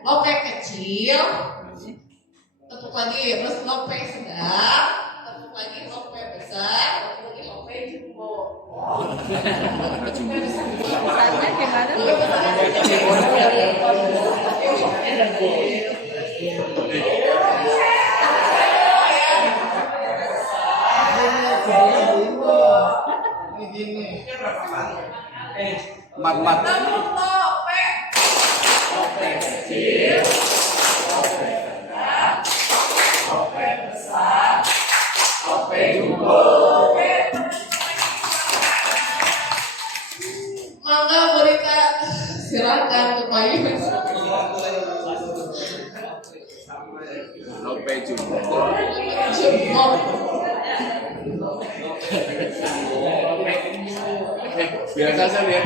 lope kecil, tepuk lagi, terus lope sedang, tepuk lagi lope besar, tepuk lagi lope jumbo. Misalnya gimana? Empat. Lope kecil, lope sedang, lope besar, lope jumbo. Mangga berita silakan ke Pak Yus. Lope jumbo. Biasa saya lihat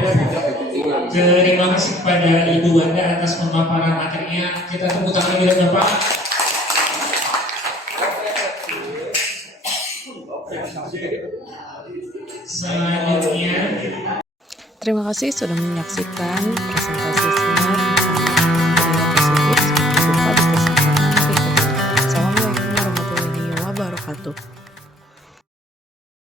Terima kasih kepada Ibu Wanda atas pemaparan materinya. Kita tepuk tangan bila Bapak. Selanjutnya. Terima kasih sudah menyaksikan presentasi